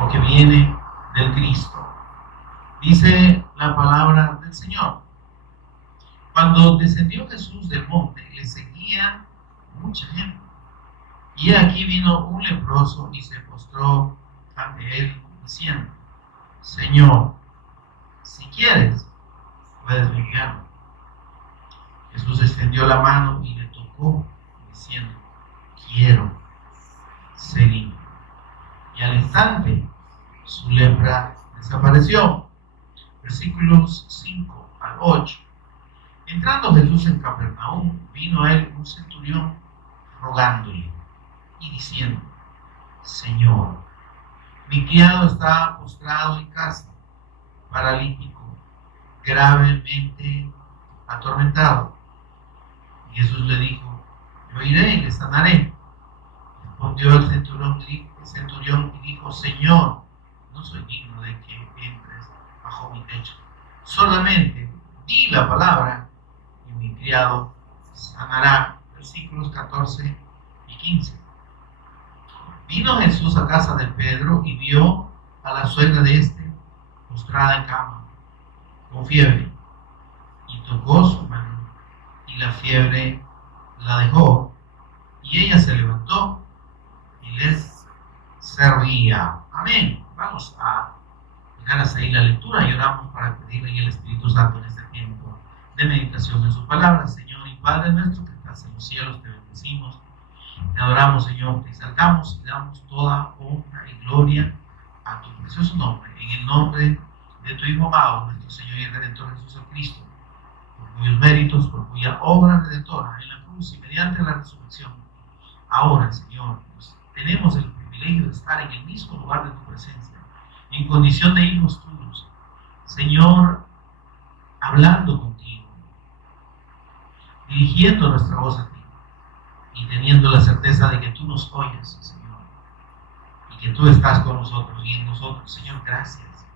o que viene del Cristo. Dice la palabra del Señor: cuando descendió Jesús del monte, le seguía mucha gente. Y aquí vino un leproso y se postró ante él, diciendo: Señor, si quieres, puedes limpiarme. Jesús extendió la mano y le tocó, diciendo: quiero, sé limpio. Y al instante su lepra desapareció. Versículos 5 al 8. Entrando Jesús en Capernaum, vino a él un centurión rogándole y diciendo: Señor, mi criado está postrado en casa, paralítico, gravemente atormentado. Y Jesús le dijo: yo iré y le sanaré. Respondió el centurión y dijo: Señor, no soy digno de que entres bajo mi techo. Solamente di la palabra y mi criado sanará. Versículos 14 y 15. Vino Jesús a casa de Pedro y vio a la suegra de éste postrada en cama, con fiebre, y tocó su mano, y la fiebre la dejó, y ella se levantó y les servía. Amén. Vamos a dejar hasta ahí la lectura y oramos para pedirle al Espíritu Santo en este tiempo de meditación en su palabra. Señor y Padre nuestro que estás en los cielos, te bendecimos, te adoramos, Señor, te exaltamos y damos toda honra y gloria a tu precioso nombre, en el nombre de tu Hijo amado, nuestro Señor y Redentor Jesús Cristo, por cuyos méritos, por cuya obra redentora en la cruz y mediante la resurrección. Ahora, Señor, pues, tenemos el privilegio de estar en el mismo lugar de tu presencia, en condición de hijos tuyos, Señor, hablando contigo, dirigiendo nuestra voz a ti y teniendo la certeza de que tú nos oyes, Señor, y que tú estás con nosotros y en nosotros. Señor, gracias,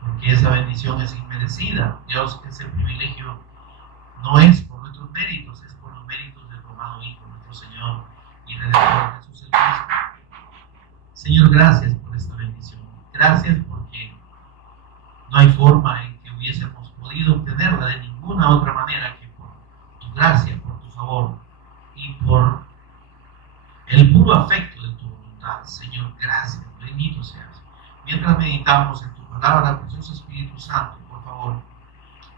porque esa bendición es inmerecida. Dios, ese privilegio no es por nuestros méritos, es por los méritos de tu amado Hijo, nuestro Señor y Redentor Jesús el Cristo. Señor, gracias por esta bendición. Gracias porque no hay forma en que hubiésemos podido obtenerla de ninguna otra manera que por tu gracia, por tu favor y por el puro afecto de tu voluntad. Señor, gracias, bendito seas. Mientras meditamos en tu palabra, precioso Espíritu Santo, por favor,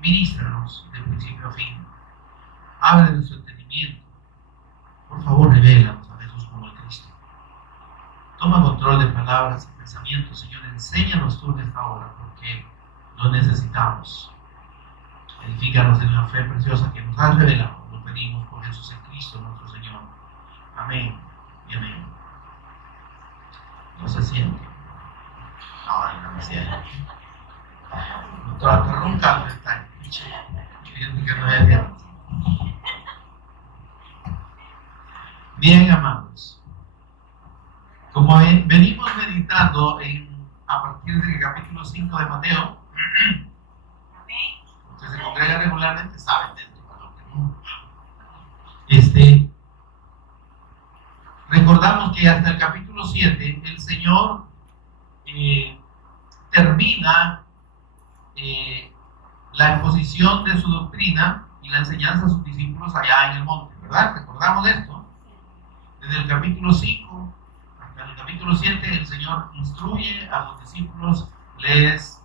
ministranos de principio a fin. Abre nuestro entendimiento. Por favor, revélanos a Jesús como el Cristo. Toma control de palabras y pensamientos, Señor. Enséñanos tú en esta hora, porque lo necesitamos. Edifícanos en la fe preciosa que nos has revelado. Lo pedimos por Jesús en Cristo, nuestro Señor. Amén y amén. No se siente. No me siente. Está roncando, está pidiendo que no haya tiempo. Bien, amados, como venimos meditando a partir del capítulo 5 de Mateo, los que se congregan regularmente saben de esto, para los que no. Recordamos que hasta el capítulo 7 el Señor termina la exposición de su doctrina y la enseñanza a sus discípulos allá en el monte, ¿verdad? Recordamos esto. Desde el capítulo 5 hasta el capítulo 7 el Señor instruye a sus discípulos, les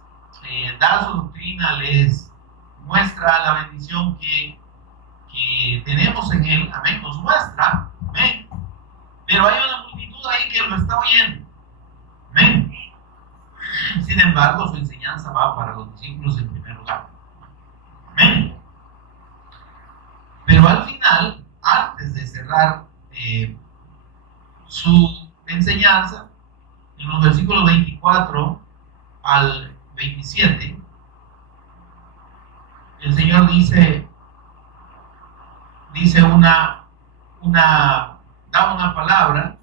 da su doctrina, les muestra la bendición que tenemos en Él, amén, nos muestra, amén, pero hay una multitud ahí que lo está oyendo, amén. Sin embargo, su enseñanza va para los discípulos en primer lugar, amén. Pero al final, antes de cerrar su enseñanza, en los versículos 24 al 27, el Señor da una palabra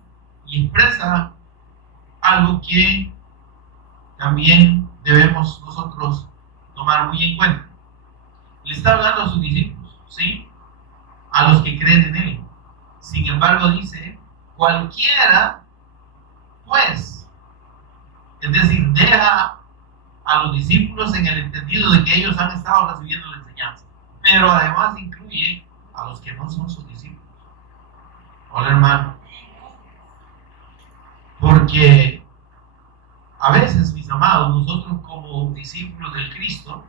y expresa algo que también debemos nosotros tomar muy en cuenta. Le está hablando a sus discípulos, ¿sí? A los que creen en Él. Sin embargo, dice: cualquiera, pues, Es decir, deja a los discípulos en el entendido de que ellos han estado recibiendo la enseñanza, pero además incluye a los que no son sus discípulos. Hola, hermano. Porque a veces, mis amados, nosotros como discípulos del Cristo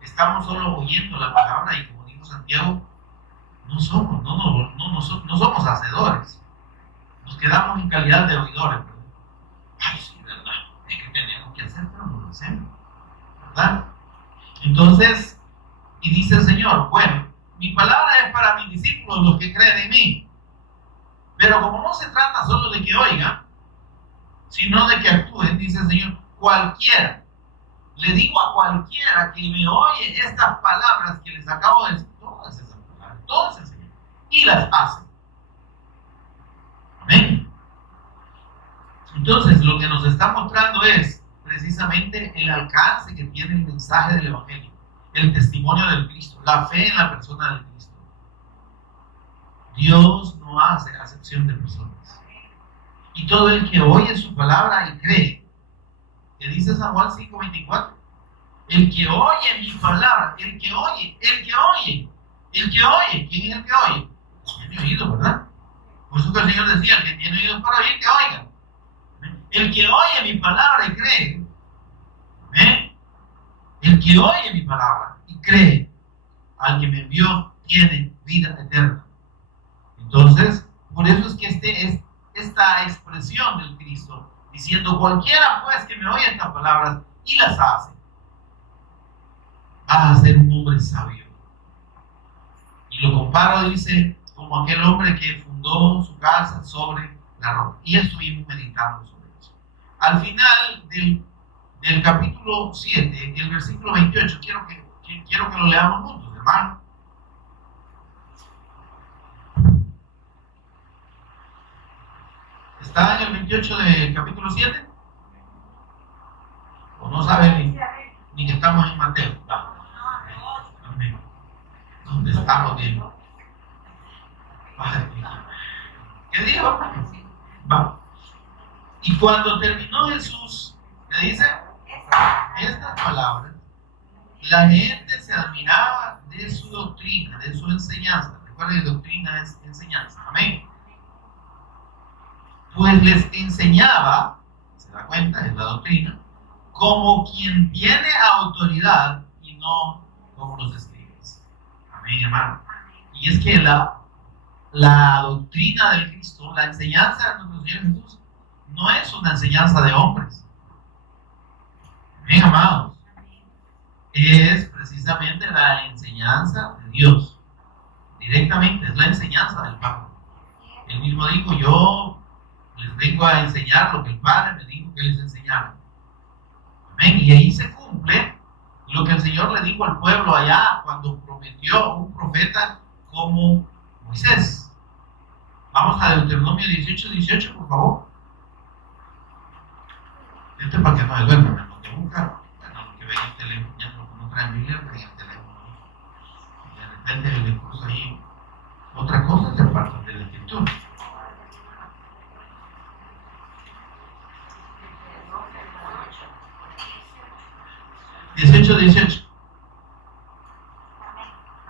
estamos solo oyendo la palabra y, como dijo Santiago, no somos hacedores. Nos quedamos en calidad de oidores. Ay, sí, verdad, es que tenemos que hacer, pero no lo hacemos, ¿verdad? Entonces, y dice el Señor, bueno, mi palabra es para mis discípulos, los que creen en mí. Pero como no se trata solo de que oigan, sino de que actúen, dice el Señor, cualquiera, le digo a cualquiera que me oye estas palabras que les acabo de decir, todas esas palabras, todas esas, y las hace. Amén. Entonces, lo que nos está mostrando es precisamente el alcance que tiene el mensaje del Evangelio, el testimonio del Cristo, la fe en la persona del Cristo. Dios no hace acepción de personas. Y todo el que oye su palabra y cree, que dice San Juan 5:24, el que oye mi palabra, el que oye, ¿quién es el que oye? Tiene oído, ¿verdad? Por eso que el Señor decía, el que tiene oídos para oír, que oiga. El que oye mi palabra y cree, ¿eh? El que oye mi palabra y cree al que me envió tiene vida eterna. Entonces, por eso es que esta expresión del Cristo, diciendo cualquiera pues que me oye estas palabras y las hace, va a ser un hombre sabio. Y lo comparo, dice, como aquel hombre que fundó su casa sobre la roca. Y estuvimos meditando sobre eso. Al final del capítulo 7, el versículo 28, quiero que lo leamos juntos, hermano. ¿Está en el 28 del capítulo 7? ¿O no sabe ni que estamos en Mateo? No. Amén. ¿Dónde estamos bien? ¿Qué dijo? Va. Y cuando terminó Jesús, le dice estas palabras, la gente se admiraba de su doctrina, de su enseñanza. Recuerden que doctrina es enseñanza. Amén. Pues les enseñaba, se da cuenta, es la doctrina, como quien tiene autoridad y no como los escribas. Amén, hermano. Y es que la doctrina del Cristo, la enseñanza de nuestro Señor Jesús, no es una enseñanza de hombres. Amén, amados. Es precisamente la enseñanza de Dios. Directamente, es la enseñanza del Padre. Él mismo dijo, yo les vengo a enseñar lo que el Padre me dijo que les enseñara. Amén. Y ahí se cumple lo que el Señor le dijo al pueblo allá cuando prometió un profeta como Moisés. Vamos a Deuteronomio 18, por favor. Esto es para que no se duerman, no te buscan. Bueno, que vean el teléfono, ya no traen Biblia, vean el teléfono. Y de repente le puso ahí otra cosa de parte de la escritura. $18.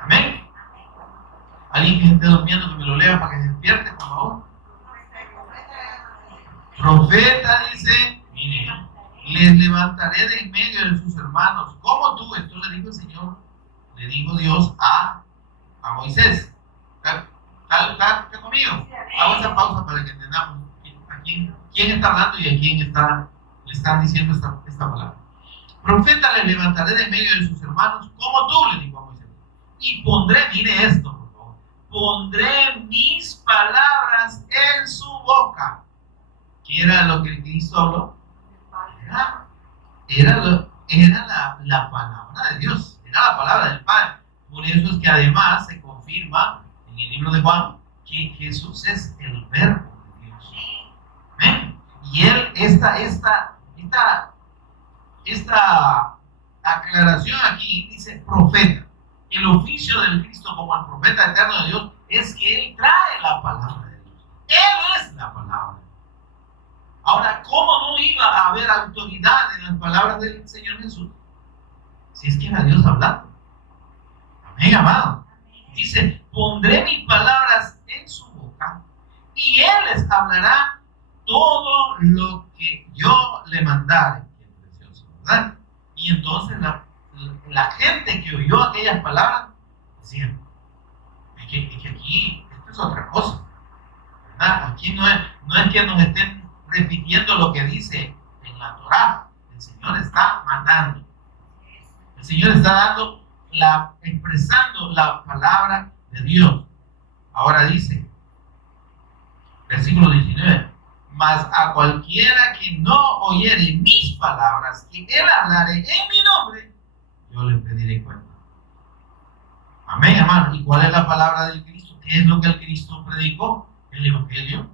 Amén. Alguien que esté durmiendo, que me lo lea para que se despierte, por favor. Profeta dice, miren, les levantaré de en medio de sus hermanos, como tú. Esto le dijo el Señor, le dijo Dios a Moisés. ¿Está conmigo? Hago esa pausa para que entendamos quién está hablando y a quién le están diciendo esta palabra. Profeta le levantaré de medio de sus hermanos, como tú, le dijo a Moisés. Y pondré, mire esto, por favor, pondré mis palabras en su boca. ¿Qué era lo que Cristo habló? Era la palabra de Dios, era la palabra del Padre. Por eso es que además se confirma en el libro de Juan que Jesús es el verbo de Dios. ¿Ven? Y él, esta aclaración aquí dice profeta. El oficio del Cristo como el profeta eterno de Dios es que Él trae la palabra de Dios. Él es la palabra. Ahora, ¿cómo no iba a haber autoridad en las palabras del Señor Jesús, si es que era Dios hablando. Amén, amado. Dice, pondré mis palabras en su boca y Él les hablará todo lo que yo le mandare. Qué precioso, ¿verdad? Y entonces la gente que oyó aquellas palabras decía, es que aquí esto es otra cosa, ¿verdad? Aquí no es que nos estén repitiendo lo que dice en la Torá. El Señor está mandando. El Señor está dando expresando la palabra de Dios. Ahora dice, versículo 19, mas a cualquiera que no oyere mis palabras, que Él hablare en mi nombre, yo le pediré cuenta. Amén, hermano. ¿Y cuál es la palabra del Cristo? ¿Qué es lo que el Cristo predicó? El Evangelio.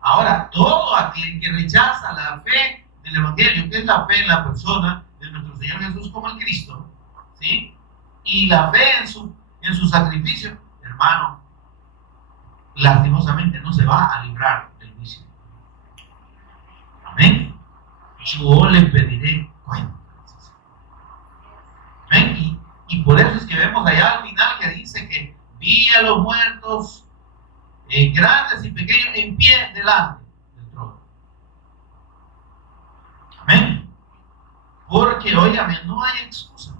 Ahora, todo aquel que rechaza la fe del Evangelio, que es la fe en la persona de nuestro Señor Jesús como el Cristo, ¿sí? Y la fe en su sacrificio, hermano, lastimosamente no se va a librar del juicio. Amén. Yo le pediré cuenta. Amén. Y por eso es que vemos allá al final que dice que vi a los muertos, grandes y pequeños, en pie delante del trono. Amén. Porque, óigame, no hay excusa.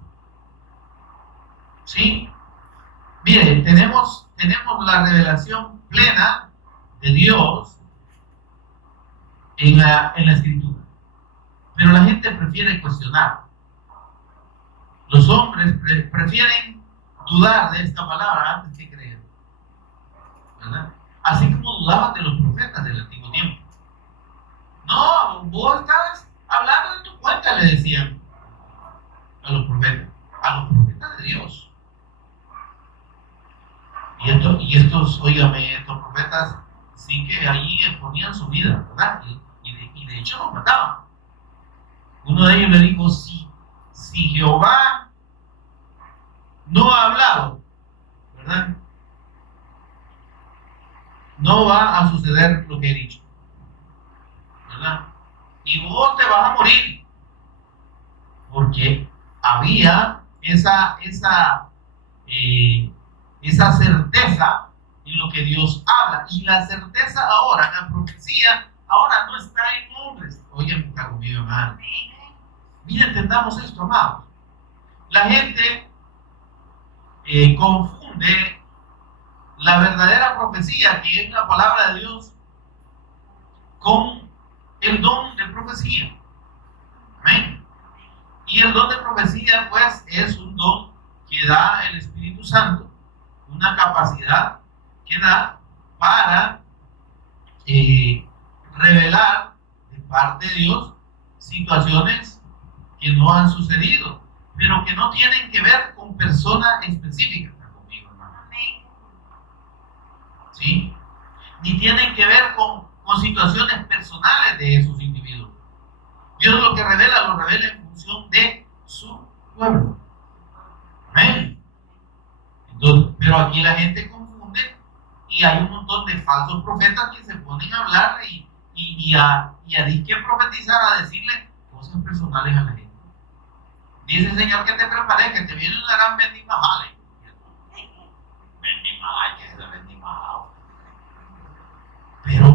¿Sí? Mire, tenemos la revelación plena de Dios en la Escritura. Pero la gente prefiere cuestionar. Los hombres prefieren dudar de esta palabra antes que creer. ¿Verdad? Así como dudaban de los profetas del antiguo tiempo. No, vos estás hablando de tu cuenta, le decían a los profetas de Dios. Y estos, óigame, estos profetas sí que allí exponían su vida, ¿verdad? Y de hecho los mataban. Uno de ellos le dijo, si Jehová no ha hablado, ¿verdad? No va a suceder lo que he dicho, ¿verdad? Y vos te vas a morir, porque había esa certeza en lo que Dios habla. Y la certeza ahora, la profecía, ahora no está en hombres. Oye, está conmigo, hermano. Mira, entendamos esto, amados. La gente confunde la verdadera profecía, que es la palabra de Dios, con el don de profecía. Amén. Y el don de profecía, pues, es un don que da el Espíritu Santo, una capacidad que da para revelar de parte de Dios situaciones que no han sucedido, pero que no tienen que ver con personas específicas. ¿Está conmigo, hermano? ¿Sí? Ni tienen que ver con situaciones personales de esos individuos. Dios lo que revela, lo revela en función de su pueblo. Amén. Entonces, pero aquí la gente confunde y hay un montón de falsos profetas que se ponen a hablar y a disque profetizar, a decirle cosas personales a la gente. Dice el Señor que te prepare, que te viene una gran bendimajada. Bendimajada, que es la bendimajada.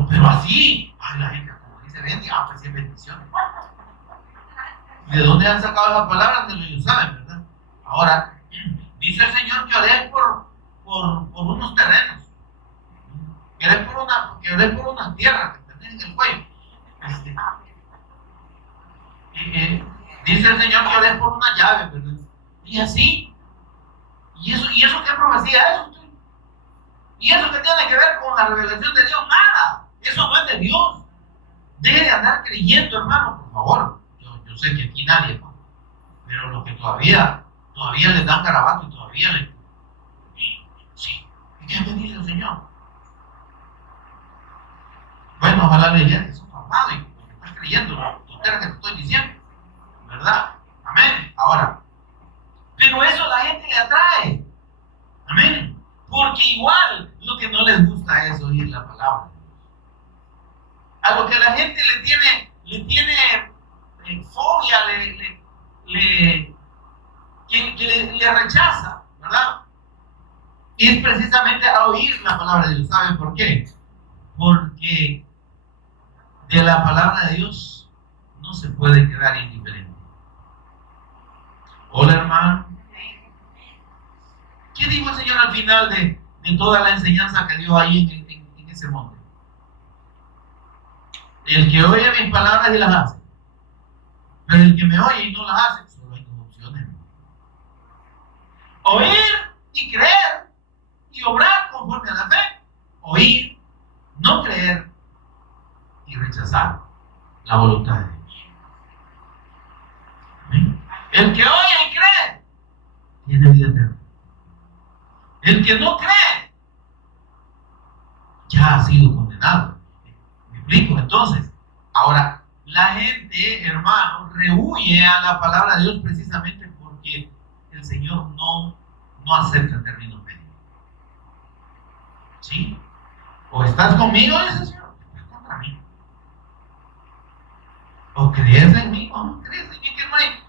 Pero así, ay, la gente como dice bendiga, pues es bendición. ¿De dónde han sacado esas palabras? De lo ellos saben, ¿verdad? Ahora, dice el Señor que oré por unos terrenos, que oré por unas tierras que tenés en el cuello. Dice el Señor que oré por una llave, ¿verdad? Y así. ¿Y eso qué profecía es usted? ¿Y eso qué tiene que ver con la revelación de Dios? Nada. Eso no es de Dios. Deje de andar creyendo, hermano, por favor. Yo sé que aquí nadie, ¿no? Pero los que todavía les dan garabato y todavía sí. ¿Y qué me dice el Señor? Bueno, ojalá le digan que son formados y que estás creyendo la tontera que te estoy diciendo, ¿verdad? Amén. Ahora, pero eso a la gente le atrae. Amén. Porque igual lo que no les gusta es oír la palabra de Dios. A lo que la gente le tiene es precisamente a oír la palabra de Dios. ¿Saben por qué? Porque de la palabra de Dios no se puede quedar indiferente. Hola, hermano. ¿Qué dijo el Señor al final de toda la enseñanza que dio ahí en ese monte? El que oye mis palabras y las hace. Pero el que me oye y no las hace, solo hay dos opciones. Oír y creer y obrar conforme a la fe. Oír, no creer y rechazar la voluntad de Dios. ¿Amén? El que oye y cree tiene vida eterna. El que no cree ya ha sido condenado. ¿Me explico? Entonces, ahora, la gente, hermano, rehuye a la palabra de Dios precisamente porque el Señor no acepta términos medios. ¿Sí? O estás conmigo, dice el Señor, o estás contra mí. O crees en mí, o no crees en mí, que no hay.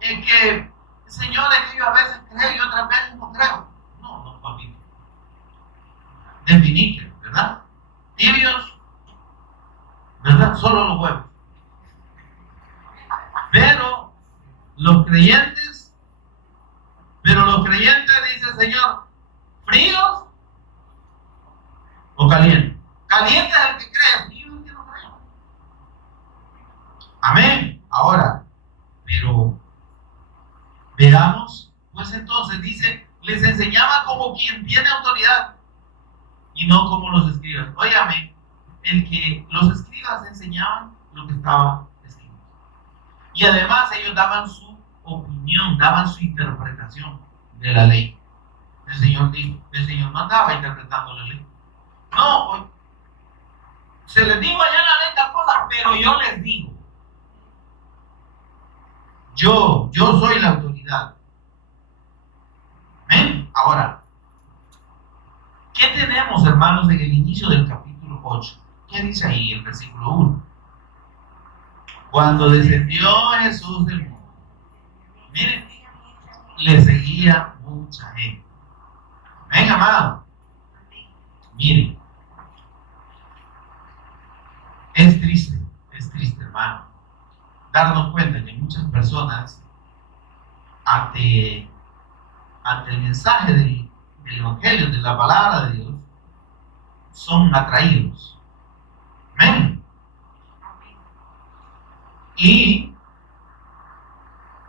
Es que, Señor, es que yo a veces creo y otras veces no creo. No, papito. Definite, ¿verdad? Tibios, ¿verdad? Solo los huevos. Pero los creyentes, dice el Señor, fríos o calientes. Caliente es el que cree, frío es el que no cree. Amén. Ahora, pero veamos, pues entonces dice, les enseñaba como quien tiene autoridad y no como los escribas. Óigame, los escribas enseñaban lo que estaba escrito. Y además ellos daban su opinión, daban su interpretación de la ley. El Señor no andaba interpretando la ley. No, se les dijo allá en la ley tal cosa, pero yo les digo. Yo soy la autoridad. ¿Ven? Ahora, ¿qué tenemos, hermanos, en el inicio del capítulo 8? ¿Qué dice ahí el versículo 1? Cuando descendió Jesús del monte, miren, le seguía mucha gente. Ven, amado. Miren, es triste, hermano, darnos cuenta que muchas personas ante el mensaje del Evangelio, de la palabra de Dios, son atraídos. Amén. Y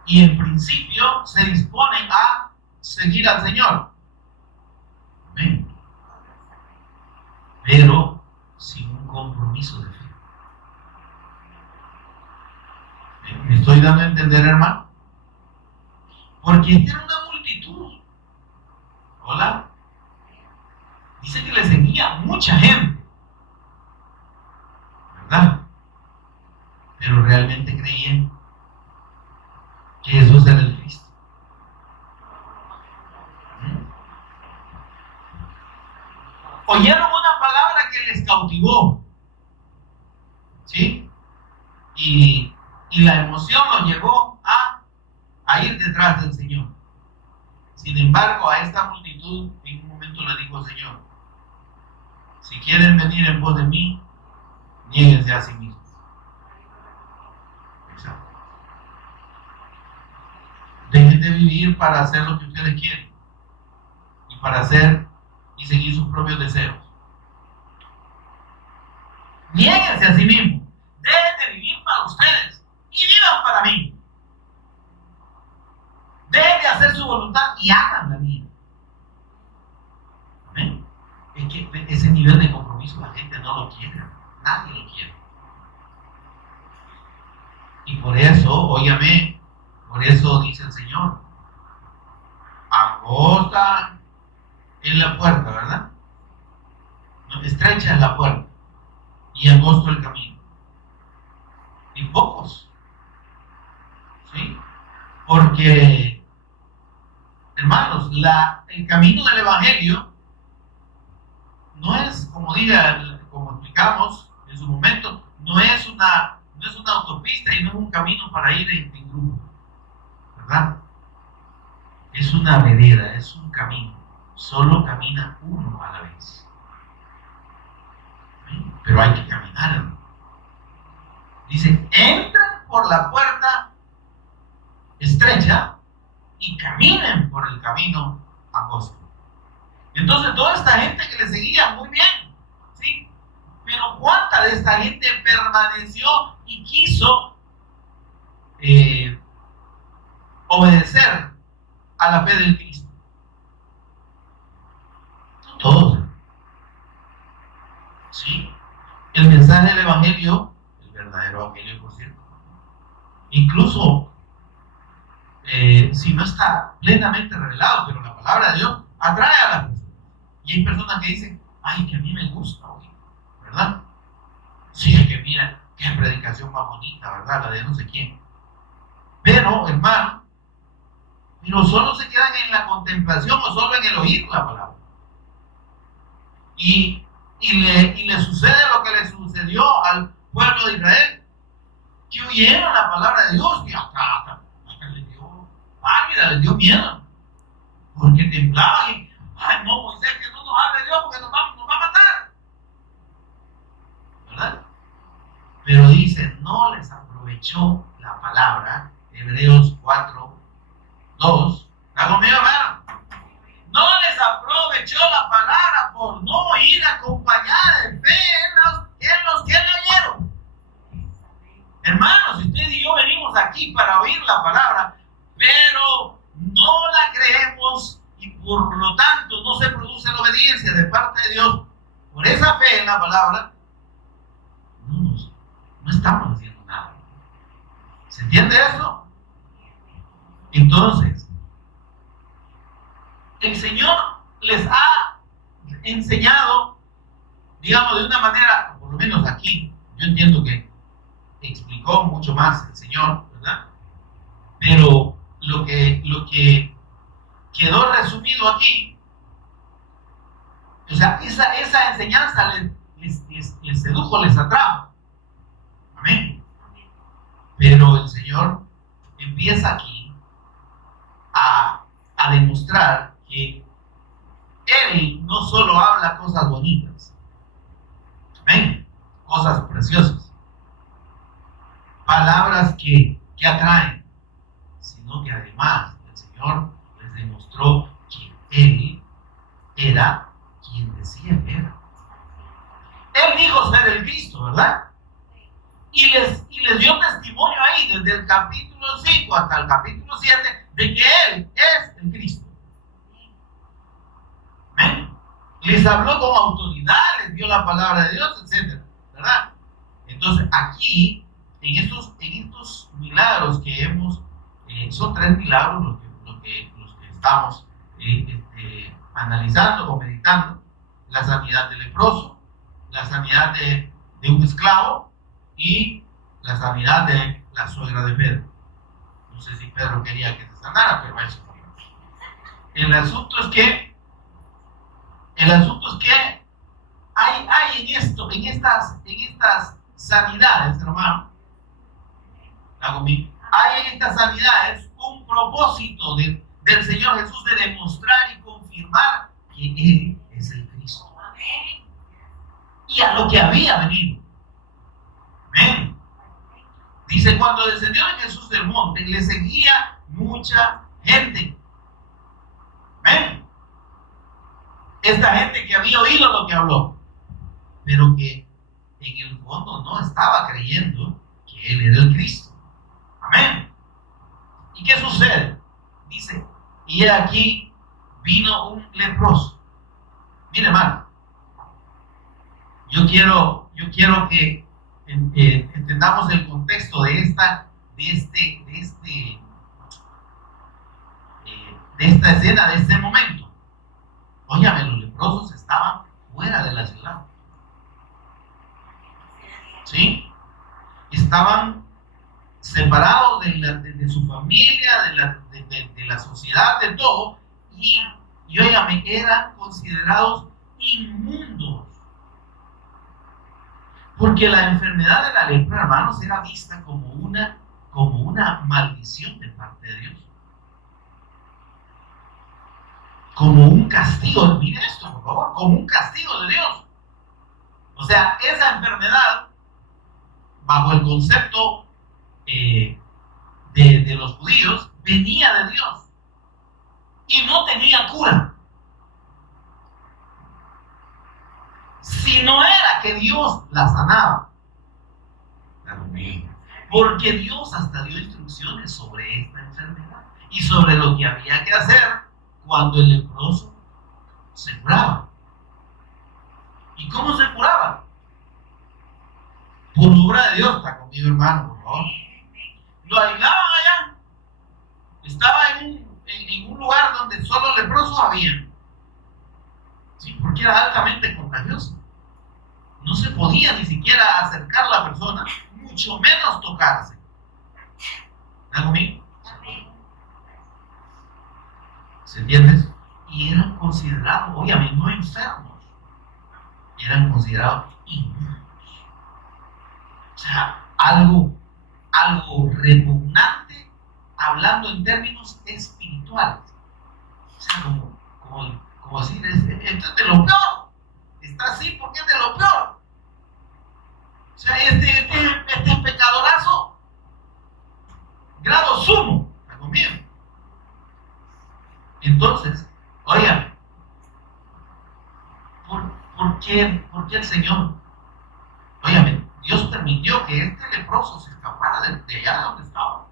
en principio se disponen a seguir al Señor. Amén. Pero sin un compromiso de fe. ¿Me estoy dando a entender, hermano? Porque esta era una multitud. Hola. Dice que le seguía mucha gente, ¿verdad? Pero realmente creían que Jesús era el Cristo. Oyeron una palabra que les cautivó, ¿sí? Y la emoción los llevó a ir detrás del Señor. Sin embargo, a esta multitud en un momento le dijo el Señor: si quieren venir en pos de mí, niéguense a sí mismos. Exacto. Dejen de vivir para hacer lo que ustedes quieren y para hacer y seguir sus propios deseos. Niéguense a sí mismos. Dejen de vivir para ustedes y vivan para mí. Dejen de hacer su voluntad y hagan la mía. ¿Amén? Es que ese nivel de compromiso la gente no lo quiere. Nadie lo quiere. Y por eso, óyame, por eso dice el Señor: angosta es la puerta, ¿verdad? No, estrecha es la puerta y angosto el camino. Y pocos. ¿Sí? Porque, hermanos, el camino del Evangelio no es, como explicamos en su momento, no es una autopista y no es un camino para ir en grupo, ¿verdad? Es una vereda, es un camino. solo camina uno a la vez. ¿Sí? Pero hay que caminar, hermano. Dice, entren por la puerta estrecha y caminen por el camino angosto. Entonces toda esta gente que le seguía, muy bien, ¿sí? Pero ¿cuánta de esta gente permaneció y quiso obedecer a la fe del Cristo? No todos. ¿Sí? El mensaje del Evangelio, el verdadero Evangelio, por cierto, incluso si no está plenamente revelado, pero la palabra de Dios atrae a las personas. Y hay personas que dicen, ay, que a mí me gusta oír, ¿verdad? Sí, es que mira, qué predicación más bonita, ¿verdad? La de no sé quién. Pero, hermano, no solo se quedan en la contemplación o solo en el oír la palabra. Y le sucede lo que le sucedió al pueblo de Israel, que oyeron la palabra de Dios y hasta les dio pánico, les dio miedo, porque temblaban y, ay no, Moisés, que no nos hable Dios porque nos va a matar, ¿verdad? Pero dice, no les aprovechó la palabra, Hebreos 4:2, ¿está conmigo, hermano? No les aprovechó la palabra por no ir acompañada de fe en los que le oyeron. Hermanos, usted y yo venimos aquí para oír la palabra, pero no la creemos y por lo tanto no se produce la obediencia de parte de Dios por esa fe en la palabra. No estamos haciendo nada. ¿Se entiende eso? Entonces, el Señor les ha enseñado, digamos, de una manera, por lo menos aquí, yo entiendo que explicó mucho más el Señor, ¿verdad? Pero lo que quedó resumido aquí, o sea, esa enseñanza les sedujo, les atrajo. Amén. Pero el Señor empieza aquí a demostrar que Él no solo habla cosas bonitas, amén, cosas preciosas, palabras que atraen, sino que además el Señor les demostró que Él era quien decía que era. Él dijo ser el Cristo, ¿verdad? Y les dio testimonio ahí, desde el capítulo 5 hasta el capítulo 7, de que Él es el Cristo. ¿Amén? Les habló con autoridad, les dio la palabra de Dios, etc. ¿Verdad? Entonces, aquí, en estos milagros que hemos, son 3 milagros los que estamos analizando o meditando: la sanidad del leproso, la sanidad de un esclavo y la sanidad de la suegra de Pedro. No sé si Pedro quería que se sanara, pero eso fue. El asunto es que hay en estas sanidades, hermano, hay en estas sanidades un propósito del Señor Jesús de demostrar y confirmar que Él es el Cristo. Amén. Y a lo que había venido. Amén. Dice, cuando descendió Jesús del monte, le seguía mucha gente. Amén. Esta gente que había oído lo que habló, pero que en el fondo no estaba creyendo que Él era el Cristo. Amén. ¿Y qué sucede? Dice, y aquí vino un leproso. Mire, hermano, yo quiero que entendamos el contexto de esta escena, de este momento. Óyame, los leprosos estaban fuera de la ciudad. ¿Sí? Estaban separados de su familia, de la sociedad, de todo, y óigame, eran considerados inmundos. Porque la enfermedad de la lepra, hermanos, era vista como una maldición de parte de Dios. como un castigo. Mire esto, por favor, como un castigo de Dios. O sea, esa enfermedad, bajo el concepto de los judíos, venía de Dios y no tenía cura. Si no era que Dios la sanaba, porque Dios hasta dio instrucciones sobre esta enfermedad y sobre lo que había que hacer cuando el leproso se curaba. ¿Y cómo se curaba? Por obra de Dios. Está conmigo, hermano, por favor. Lo aislaban allá. Estaba en un lugar donde solo leprosos habían. Sí, porque era altamente contagioso. No se podía ni siquiera acercar a la persona, mucho menos tocarse. ¿Está conmigo? ¿Se entiende? Y eran considerados, obviamente, no enfermos, eran considerados inmundos. O sea, algo repugnante, hablando en términos espirituales. O sea, como decir, esto es de lo peor. Está así porque es de lo peor. O sea, este pecadorazo, grado sumo, ¿está conmigo? Entonces, oigan, ¿por qué el Señor? Óigame, Dios permitió que este leproso se escapara de allá donde estaba.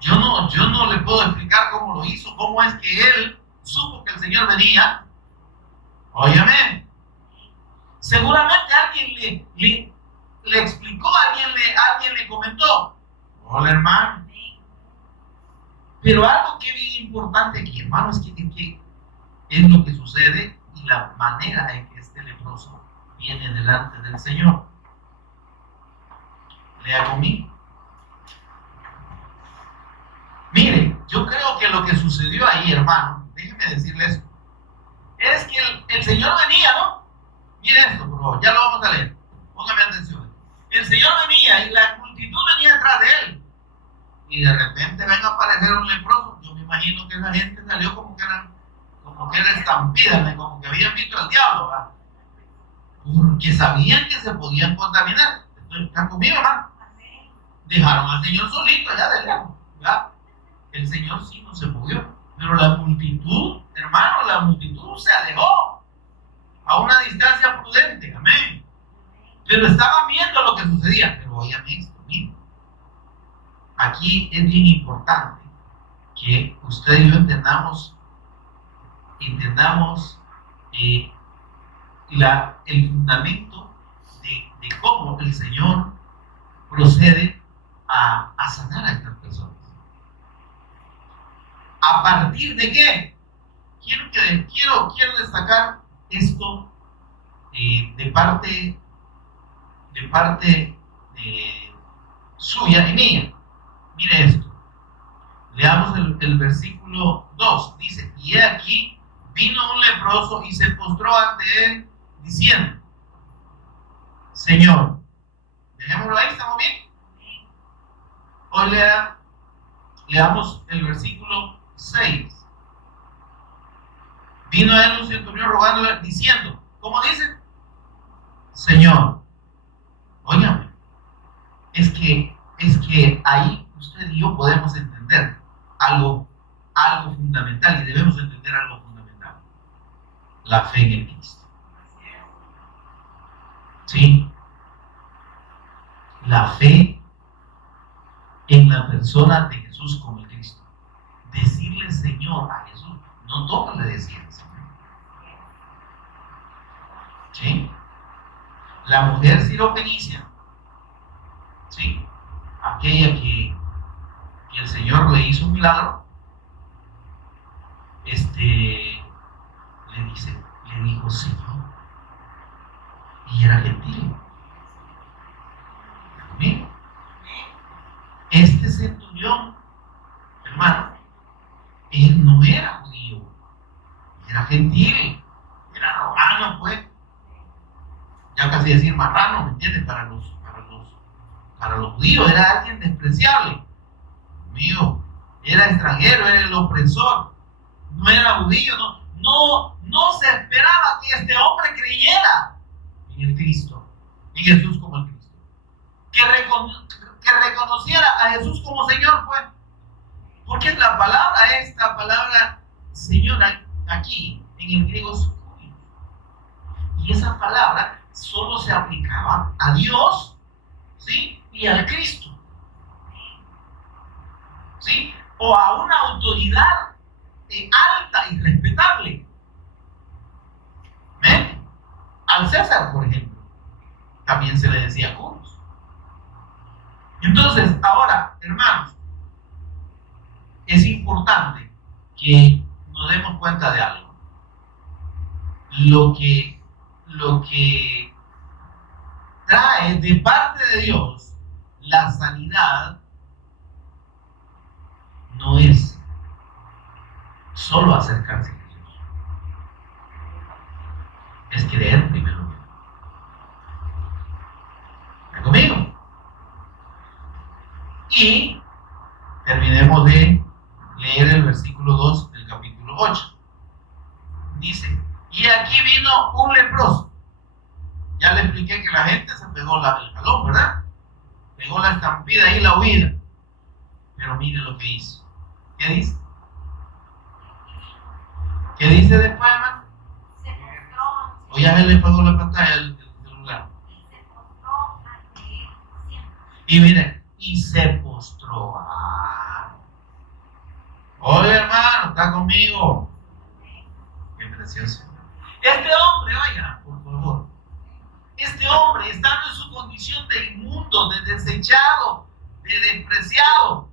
Yo no le puedo explicar cómo lo hizo, cómo es que él supo que el Señor venía. Óigame, seguramente alguien le explicó, alguien le comentó. Hola, hermano. Pero algo que es bien importante aquí, hermano, es que es lo que sucede y la manera en que este leproso viene delante del Señor. Lea conmigo. Mire, yo creo que lo que sucedió ahí, hermano, déjeme decirles, es que el Señor venía, ¿no? Mire esto, por favor, ya lo vamos a leer. Póngame atención. El Señor venía y la multitud venía detrás de él. Y de repente ven a aparecer un leproso. Yo me imagino que la gente salió como que era estampida, como que habían visto al diablo, ¿verdad? Porque sabían que se podían contaminar. ¿Están conmigo, hermano? Dejaron al Señor solito allá de lejos, ¿verdad? El Señor sí no se movió, pero la multitud, hermano, la multitud se alejó a una distancia prudente, amén. Pero estaban viendo lo que sucedía. Pero oigan esto, miren. Aquí es bien importante que usted y yo entendamos el fundamento de cómo el Señor procede a sanar a estas personas. ¿A partir de qué? Quiero destacar esto de parte suya y mía. Mire esto. Leamos el versículo 2. Dice, y he aquí, vino un leproso y se postró ante él, diciendo, Señor, dejémoslo ahí, ¿estamos bien? Hoy leamos el versículo 6. Vino a él un centurión rogándole, diciendo, ¿cómo dice? Señor, óigame, es que ahí usted y yo podemos entender algo fundamental, y debemos entender algo fundamental: la fe en el Cristo. ¿Sí? La fe en la persona de Jesús como el Cristo. Decirle Señor a Jesús, no todos le decían Señor. ¿Sí? La mujer sirofenicia, ¿sí? Aquella que el Señor le hizo un milagro, le dijo Señor, y era gentil. ¿Conmigo? Este centurión, hermano, él no era judío, era gentil, era romano, pues, ya casi decir marrano, ¿me entiendes? Para los judíos era alguien despreciable. Mío, era extranjero, era el opresor no era judío, no se esperaba que este hombre creyera en el Cristo, en Jesús como el Cristo. Que reconociera a Jesús como Señor, pues. Porque la palabra, esta palabra Señor aquí, en el griego es Kyrios. Y esa palabra solo se aplicaba a Dios, ¿sí? Y al Cristo, ¿sí? O a una autoridad alta y respetable. ¿Ven? Al César, por ejemplo, también se le decía Kyrios. Entonces, ahora, hermanos, es importante que nos demos cuenta de algo. Lo que trae de parte de Dios la sanidad no es solo acercarse a Jesús, es creer primero. ¿Está conmigo? Y terminemos de leer el versículo 2 del capítulo 8. Dice: y aquí vino un leproso. Ya le expliqué que la gente se pegó el jalón, ¿verdad? Pegó la estampida y la huida. Pero mire lo que hizo. ¿Qué dice? ¿Qué dice después, hermano? O ya le pegó la pantalla del celular. Y mire, y se postró. Oye, hermano, ¿está conmigo? Qué precioso. Este hombre, oiga, por favor, este hombre, estando en su condición de inmundo, de desechado, de despreciado,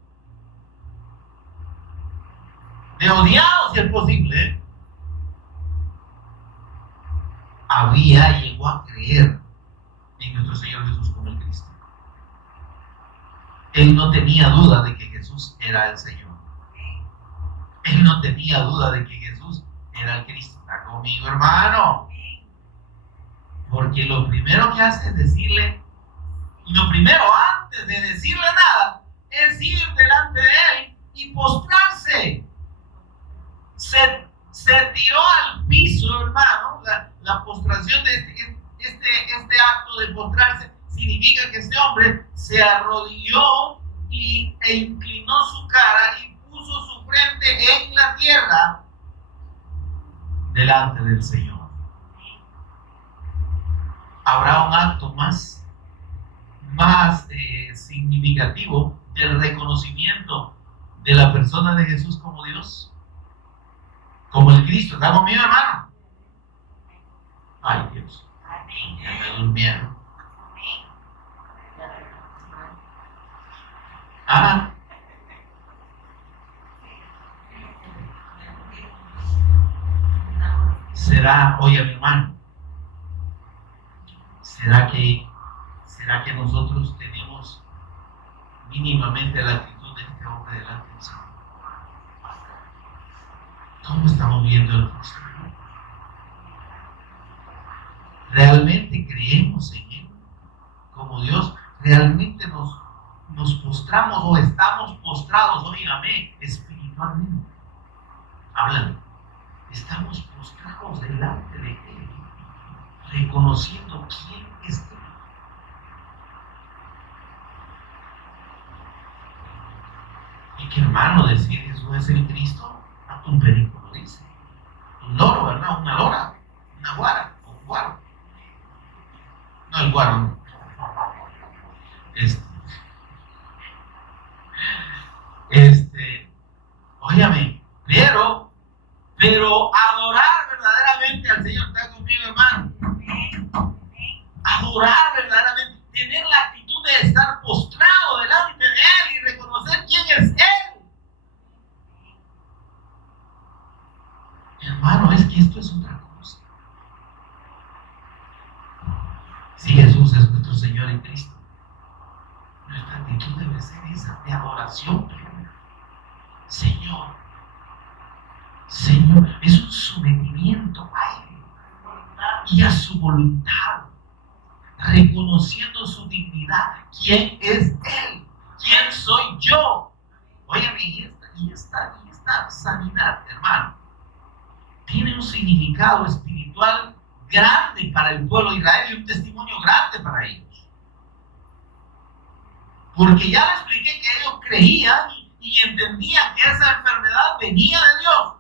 de odiado, si es posible, llegó a creer en nuestro Señor Jesús como el Cristo. Él no tenía duda de que Jesús era el Señor. Él no tenía duda de que Jesús era el Cristo. ¿Está conmigo, hermano? Porque lo primero que hace es decirle, y lo primero antes de decirle nada, es ir delante de él y postrarse. Se tiró al piso, hermano. La postración de este acto de postrarse significa que este hombre se arrodilló e inclinó su cara y puso su frente en la tierra delante del Señor. ¿Habrá un acto más significativo del reconocimiento de la persona de Jesús como Dios? Como el Cristo. ¿Está conmigo, hermano? Ay, Dios. Ya me durmieron. ¿Será, oye, mi hermano, será que nosotros tenemos mínimamente la actitud de este hombre delante del Señor? ¿Cómo estamos viendo el Cristo? ¿Realmente creemos en Él como Dios? ¿Realmente nos postramos o estamos postrados, óigame, espiritualmente hablando? Estamos postrados delante de Él, reconociendo quién es Él. Y que, hermano, decir Jesús es el Cristo, a un perico lo dice. Un loro, ¿verdad? Una lora, una guara, un guaro. No, el guaro no. Óyame, pero adorar verdaderamente al Señor. ¿Está conmigo, hermano? Adorar verdaderamente, tener la actitud de estar postrado delante de Él y reconocer quién es Él. Hermano, es que esto es otra cosa. Si Jesús es nuestro Señor y Cristo, nuestra actitud debe ser esa de adoración plena. Señor, es un sometimiento a Él y a su voluntad, reconociendo su dignidad. ¿Quién es Él? ¿Quién soy yo? Óyeme, y esta sanidad, hermano, tiene un significado espiritual grande para el pueblo de Israel y un testimonio grande para ellos. Porque ya les expliqué que ellos creían y entendían que esa enfermedad venía de Dios.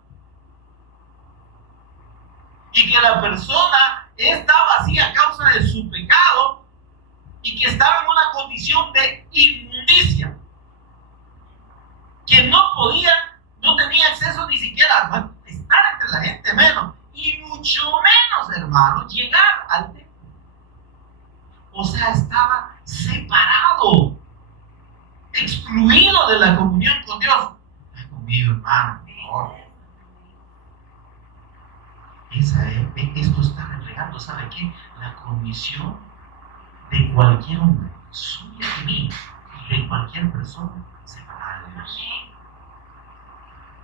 Y que la persona estaba así a causa de su pecado y que estaba en una condición de inmundicia. Que no tenía acceso ni siquiera a estar entre la gente menos. Y mucho menos, hermanos, llegar al templo. O sea, estaba separado, excluido de la comunión con Dios. Está conmigo, hermano, por favor. Esto está reflejando, ¿sabe qué? La condición de cualquier hombre, suya y mía, y de cualquier persona separada de Dios.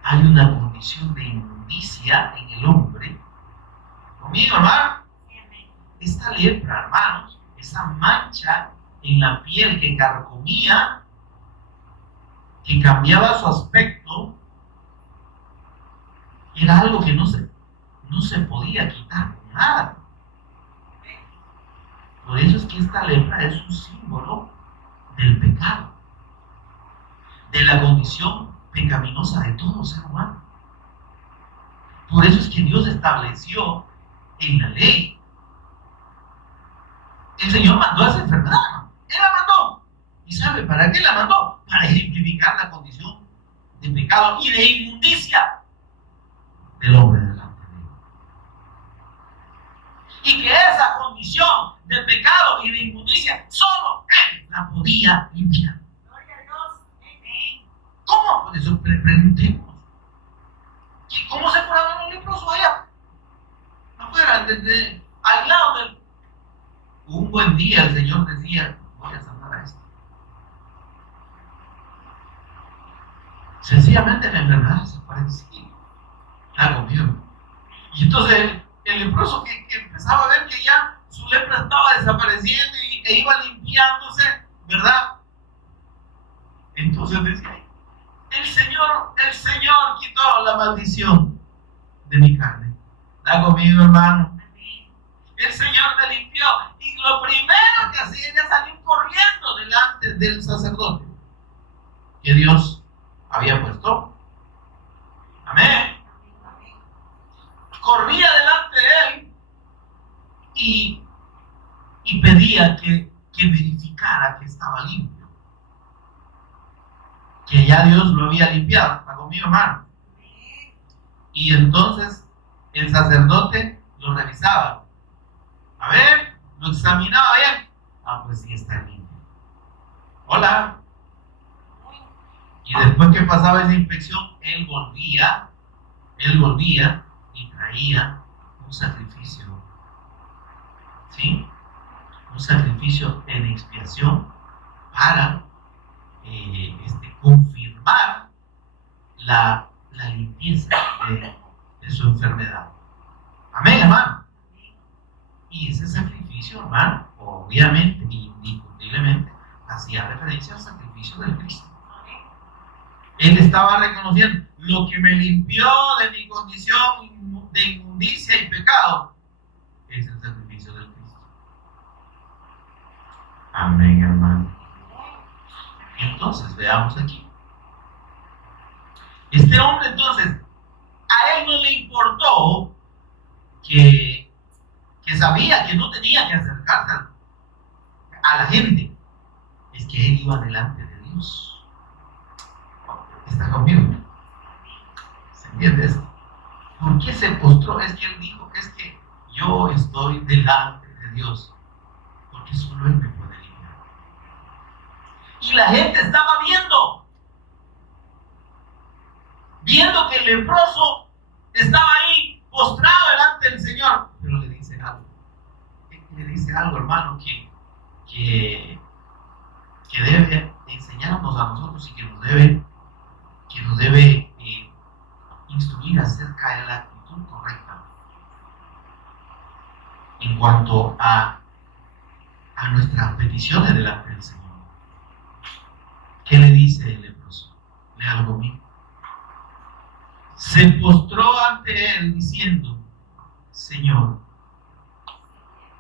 Hay una condición de inmundicia en el hombre. ¿Conmigo, hermano? Esta lepra, hermanos, esa mancha en la piel que carcomía, que cambiaba su aspecto, era algo que no se podía quitar con nada. Por eso es que esta lepra es un símbolo del pecado, de la condición pecaminosa de todo ser humano. Por eso es que Dios estableció en la ley. El Señor mandó esa enfermedad, ¿no? Él la mandó. ¿Y sabe para qué la mandó? Para ejemplificar la condición de pecado y de inmundicia del hombre delante de Dios. Y que esa condición de pecado y de inmundicia solo Él la podía limpiar. ¿Cómo? Por eso preguntemos. ¿Cómo se curaban los leprosos allá? Afuera, aislados del... Un buen día el Señor decía, voy a sanar a esto. Sencillamente la enfermedad desaparecía. Claro, mío. Y entonces el leproso que empezaba a ver que ya su lepra estaba desapareciendo e iba limpiándose, ¿verdad? Entonces decía, el Señor quitó la maldición de mi carne. ¿Está conmigo, hermano? El Señor me limpió. Y lo primero que hacía era salir corriendo delante del sacerdote que Dios había puesto. Amén. Corría delante de él y pedía que verificara que estaba limpio. Que ya Dios lo había limpiado. ¿Está conmigo, hermano? Y entonces el sacerdote lo revisaba. A ver, lo examinaba bien. Ah, pues sí, está limpio. Hola. Y después que pasaba esa inspección, él volvía y traía un sacrificio. ¿Sí? Un sacrificio en expiación para confirmar la limpieza de su enfermedad. Amén, hermano. Y ese sacrificio, hermano, obviamente, indiscutiblemente, hacía referencia al sacrificio del Cristo. Él estaba reconociendo lo que me limpió de mi condición de inmundicia y pecado. Es el sacrificio del Cristo. Amén, hermano. Entonces, veamos aquí. Este hombre, entonces, a él no le importó que sabía que no tenía que acercarse a la gente. Es que él iba delante de Dios. ¿Está conmigo? ¿Se entiende eso? ¿Por qué se postró? Es que él dijo, es que yo estoy delante de Dios. Porque solo Él me puede limpiar. Y la gente estaba viendo que el leproso estaba ahí postrado delante del Señor. Pero le dice algo, hermano, que debe enseñarnos a nosotros y que nos debe instruir acerca de la actitud correcta en cuanto a nuestras peticiones delante del Señor. ¿Qué le dice el leproso? Léalo conmigo. se postró ante él diciendo: Señor,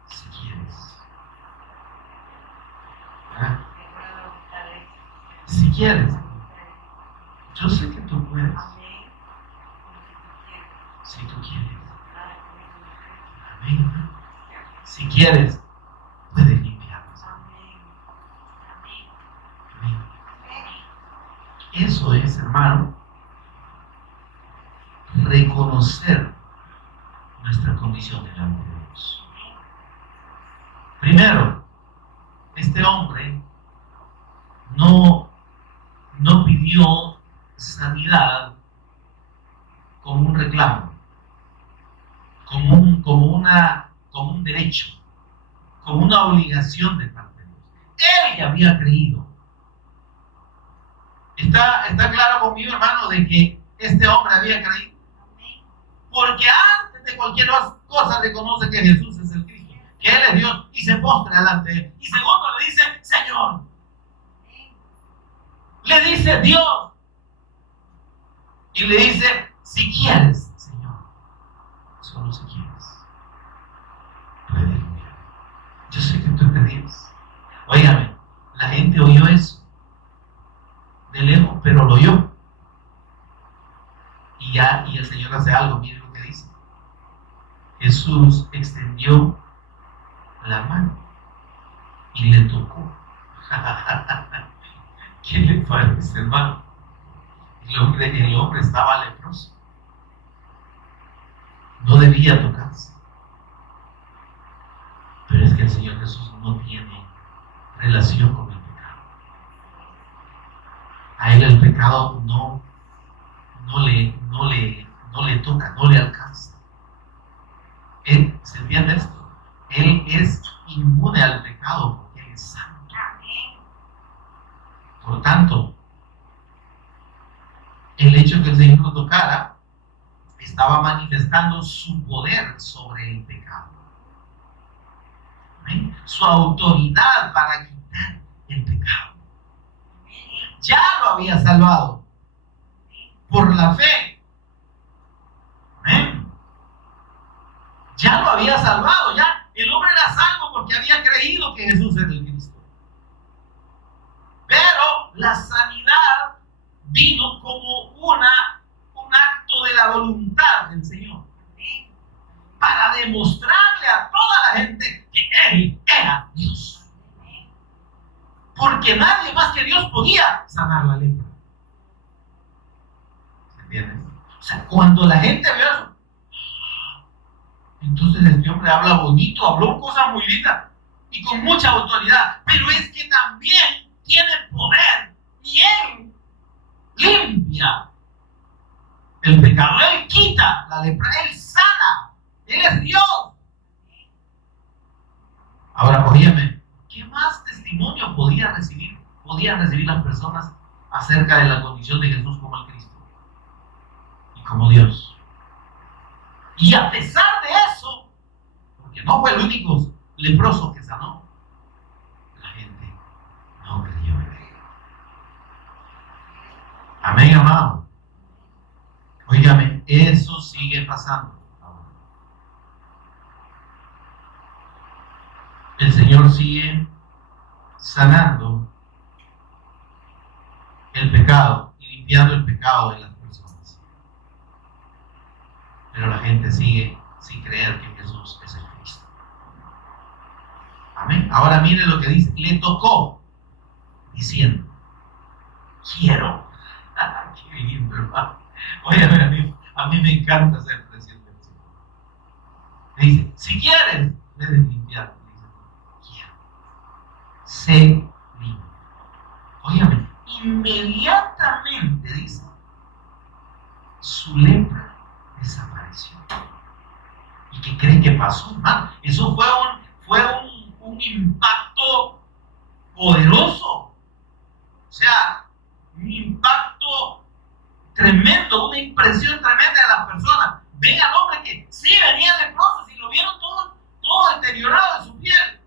si quieres. ¿Ah? Si quieres. Yo sé que tú puedes. Si tú quieres. Amén. Si quieres, puedes limpiarnos. Amén. Eso es, hermano, reconocer nuestra condición delante de Dios. Primero, este hombre no pidió sanidad como un reclamo, como un derecho, como una obligación de parte de Dios. Él ya había creído. ¿Está claro conmigo, hermano, de que este hombre había creído? Porque antes de cualquier cosa reconoce que Jesús es el Cristo, que Él es Dios, y se postra delante de Él. Y segundo, le dice: Señor. Le dice Dios. Y le dice: si quieres, Señor, solo si quieres, puedes limpiar. Yo sé que tú pedías. Óigame, la gente oyó eso de lejos, pero lo oyó. Y el Señor hace algo. Miren lo que dice. Jesús extendió la mano y le tocó. ¿Qué le parece, hermano? El hombre estaba leproso. No debía tocarse. Pero es que el Señor Jesús no tiene relación con el pecado. A Él el pecado no le toca, no le alcanza. Él, ¿se entiende esto? Él es inmune al pecado porque Él es santo. Por tanto, el hecho que el Señor lo tocara estaba manifestando su poder sobre el pecado. ¿Amén? Su autoridad para quitar el pecado. Ya lo había salvado por la fe. Amén. Ya lo había salvado, ya el hombre era salvo porque había creído que Jesús era el Cristo. Pero la sanidad vino como un acto de la voluntad del Señor, para demostrarle a toda la gente que Él era Dios, porque nadie más que Dios podía sanar la lepra. ¿Se entiende? O sea, cuando la gente vio eso, entonces este hombre habla bonito, habló cosas muy lindas y con mucha autoridad, pero es que también tiene poder y Él limpia el pecado, Él quita la lepra, Él sana, Él es Dios. Ahora, óyeme, ¿qué más testimonio podían recibir las personas acerca de la condición de Jesús como el Cristo y como Dios? Y a pesar de eso, porque no fue el único leproso que sanó, la gente no creyó en Él. Amén, amado. Óigame, eso sigue pasando. El Señor sigue sanando el pecado y limpiando el pecado de las personas. Pero la gente sigue sin creer que Jesús es el Cristo. Amén. Ahora mire lo que dice. Le tocó diciendo: quiero. Qué lindo, hermano. Oye, a mí me encanta ser presidente del Señor. Me dice: si quieres, debes limpiar. Quiero. Sé limpio. Óyame, inmediatamente dice, su lepra desapareció. ¿Y qué creen que pasó, hermano? Eso fue un impacto poderoso. O sea, un impacto tremendo, una impresión tremenda de las personas. Ven al hombre que sí venía leproso y lo vieron todo deteriorado de su piel.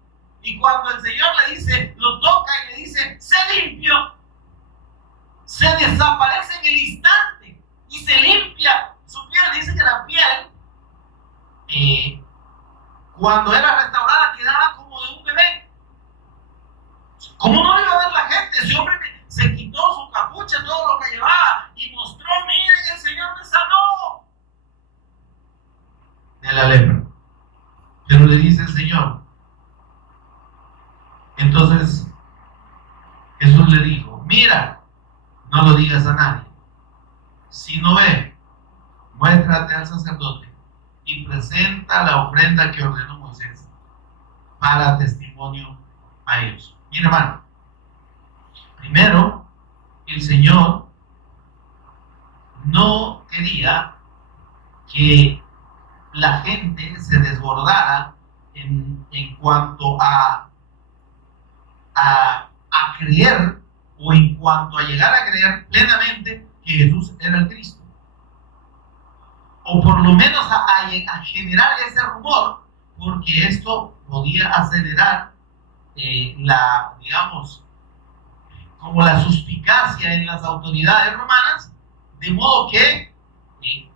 Y cuando el Señor le dice, lo toca y le dice: sé limpio, se desaparece en el instante y se limpia cuando era restaurada quedaba como de un bebé. ¿Cómo no le iba a ver la gente? Ese hombre se quitó su capucha, todo lo que llevaba y mostró, miren, el Señor me sanó de la lepra. Pero le dice el Señor. Entonces Jesús le dijo, mira, no lo digas a nadie. Si no ve, muéstrate al sacerdote y presenta la ofrenda que ordenó Moisés para testimonio a ellos. Mira, hermano, primero, el Señor no quería que la gente se desbordara en cuanto a creer, o en cuanto a llegar a creer plenamente que Jesús era el Cristo, o por lo menos a generar ese rumor, porque esto podía acelerar digamos, como la suspicacia en las autoridades romanas, de modo que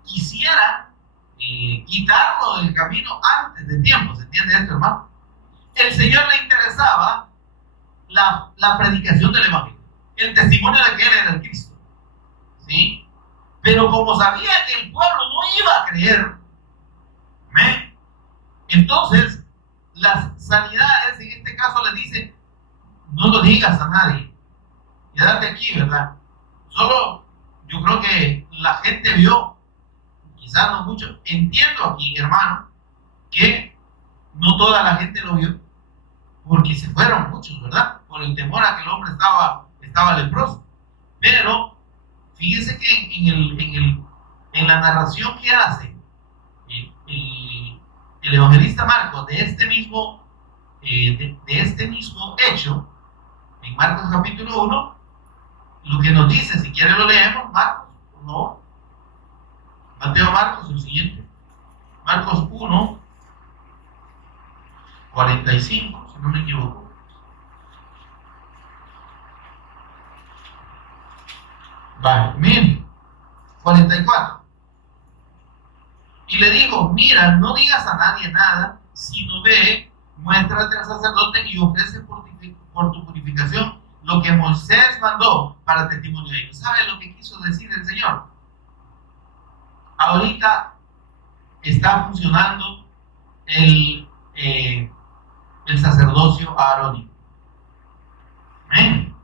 quisiera quitarlo del camino antes de tiempo. ¿Se entiende esto, hermano? El Señor le interesaba la predicación del Evangelio, el testimonio de que Él era el Cristo, ¿sí? Pero como sabía que el pueblo no iba a creer, entonces las sanidades, en este caso le dicen, no lo digas a nadie, quédate aquí, ¿verdad? Solo, yo creo que la gente vio, quizás no mucho, entiendo aquí, hermano, que no toda la gente lo vio, porque se fueron muchos, ¿verdad? Por el temor a que el hombre estaba leproso. Pero fíjese que en la narración que hace el evangelista Marcos de este mismo hecho, en Marcos capítulo 1, lo que nos dice, si quiere lo leemos, Marcos, no, Mateo, Marcos, el siguiente, Marcos 1, 45, si no me equivoco. Vale, miren, 44. Y le digo, mira, no digas a nadie nada, sino ve, muéstrate al sacerdote y ofrece por tu purificación lo que Moisés mandó para testimonio de ellos. ¿Sabe lo que quiso decir el Señor? Ahorita está funcionando el sacerdocio arónico. Amén.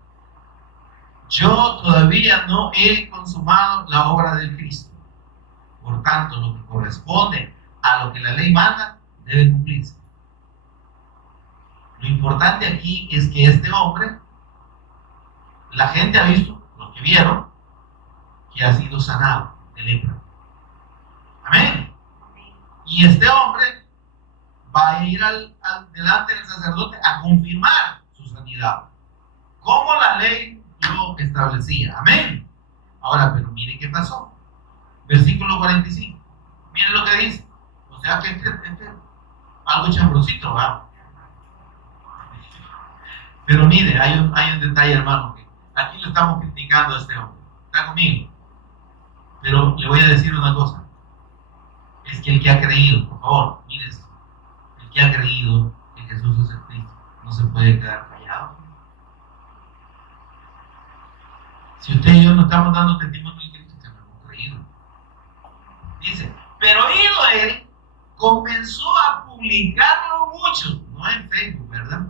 Yo todavía no he consumado la obra del Cristo. Por tanto, lo que corresponde a lo que la ley manda debe cumplirse. Lo importante aquí es que este hombre, la gente ha visto, los que vieron, que ha sido sanado de lepra. Amén. Y este hombre va a ir delante del sacerdote a confirmar su sanidad, como la ley lo establecía. Amén. Ahora, pero mire qué pasó. Versículo 45. Miren lo que dice. O sea que algo chambrosito, ¿va? Pero mire, hay un detalle, hermano, que aquí lo estamos criticando a este hombre. ¿Está conmigo? Pero le voy a decir una cosa. Es que el que ha creído, por favor, mire esto. El que ha creído que Jesús es el Cristo, no se puede quedar callado. Si usted y yo no estamos dando testimonio de Cristo, que no hemos creído. Dice, pero oído él, comenzó a publicarlo mucho, no en Facebook, ¿verdad?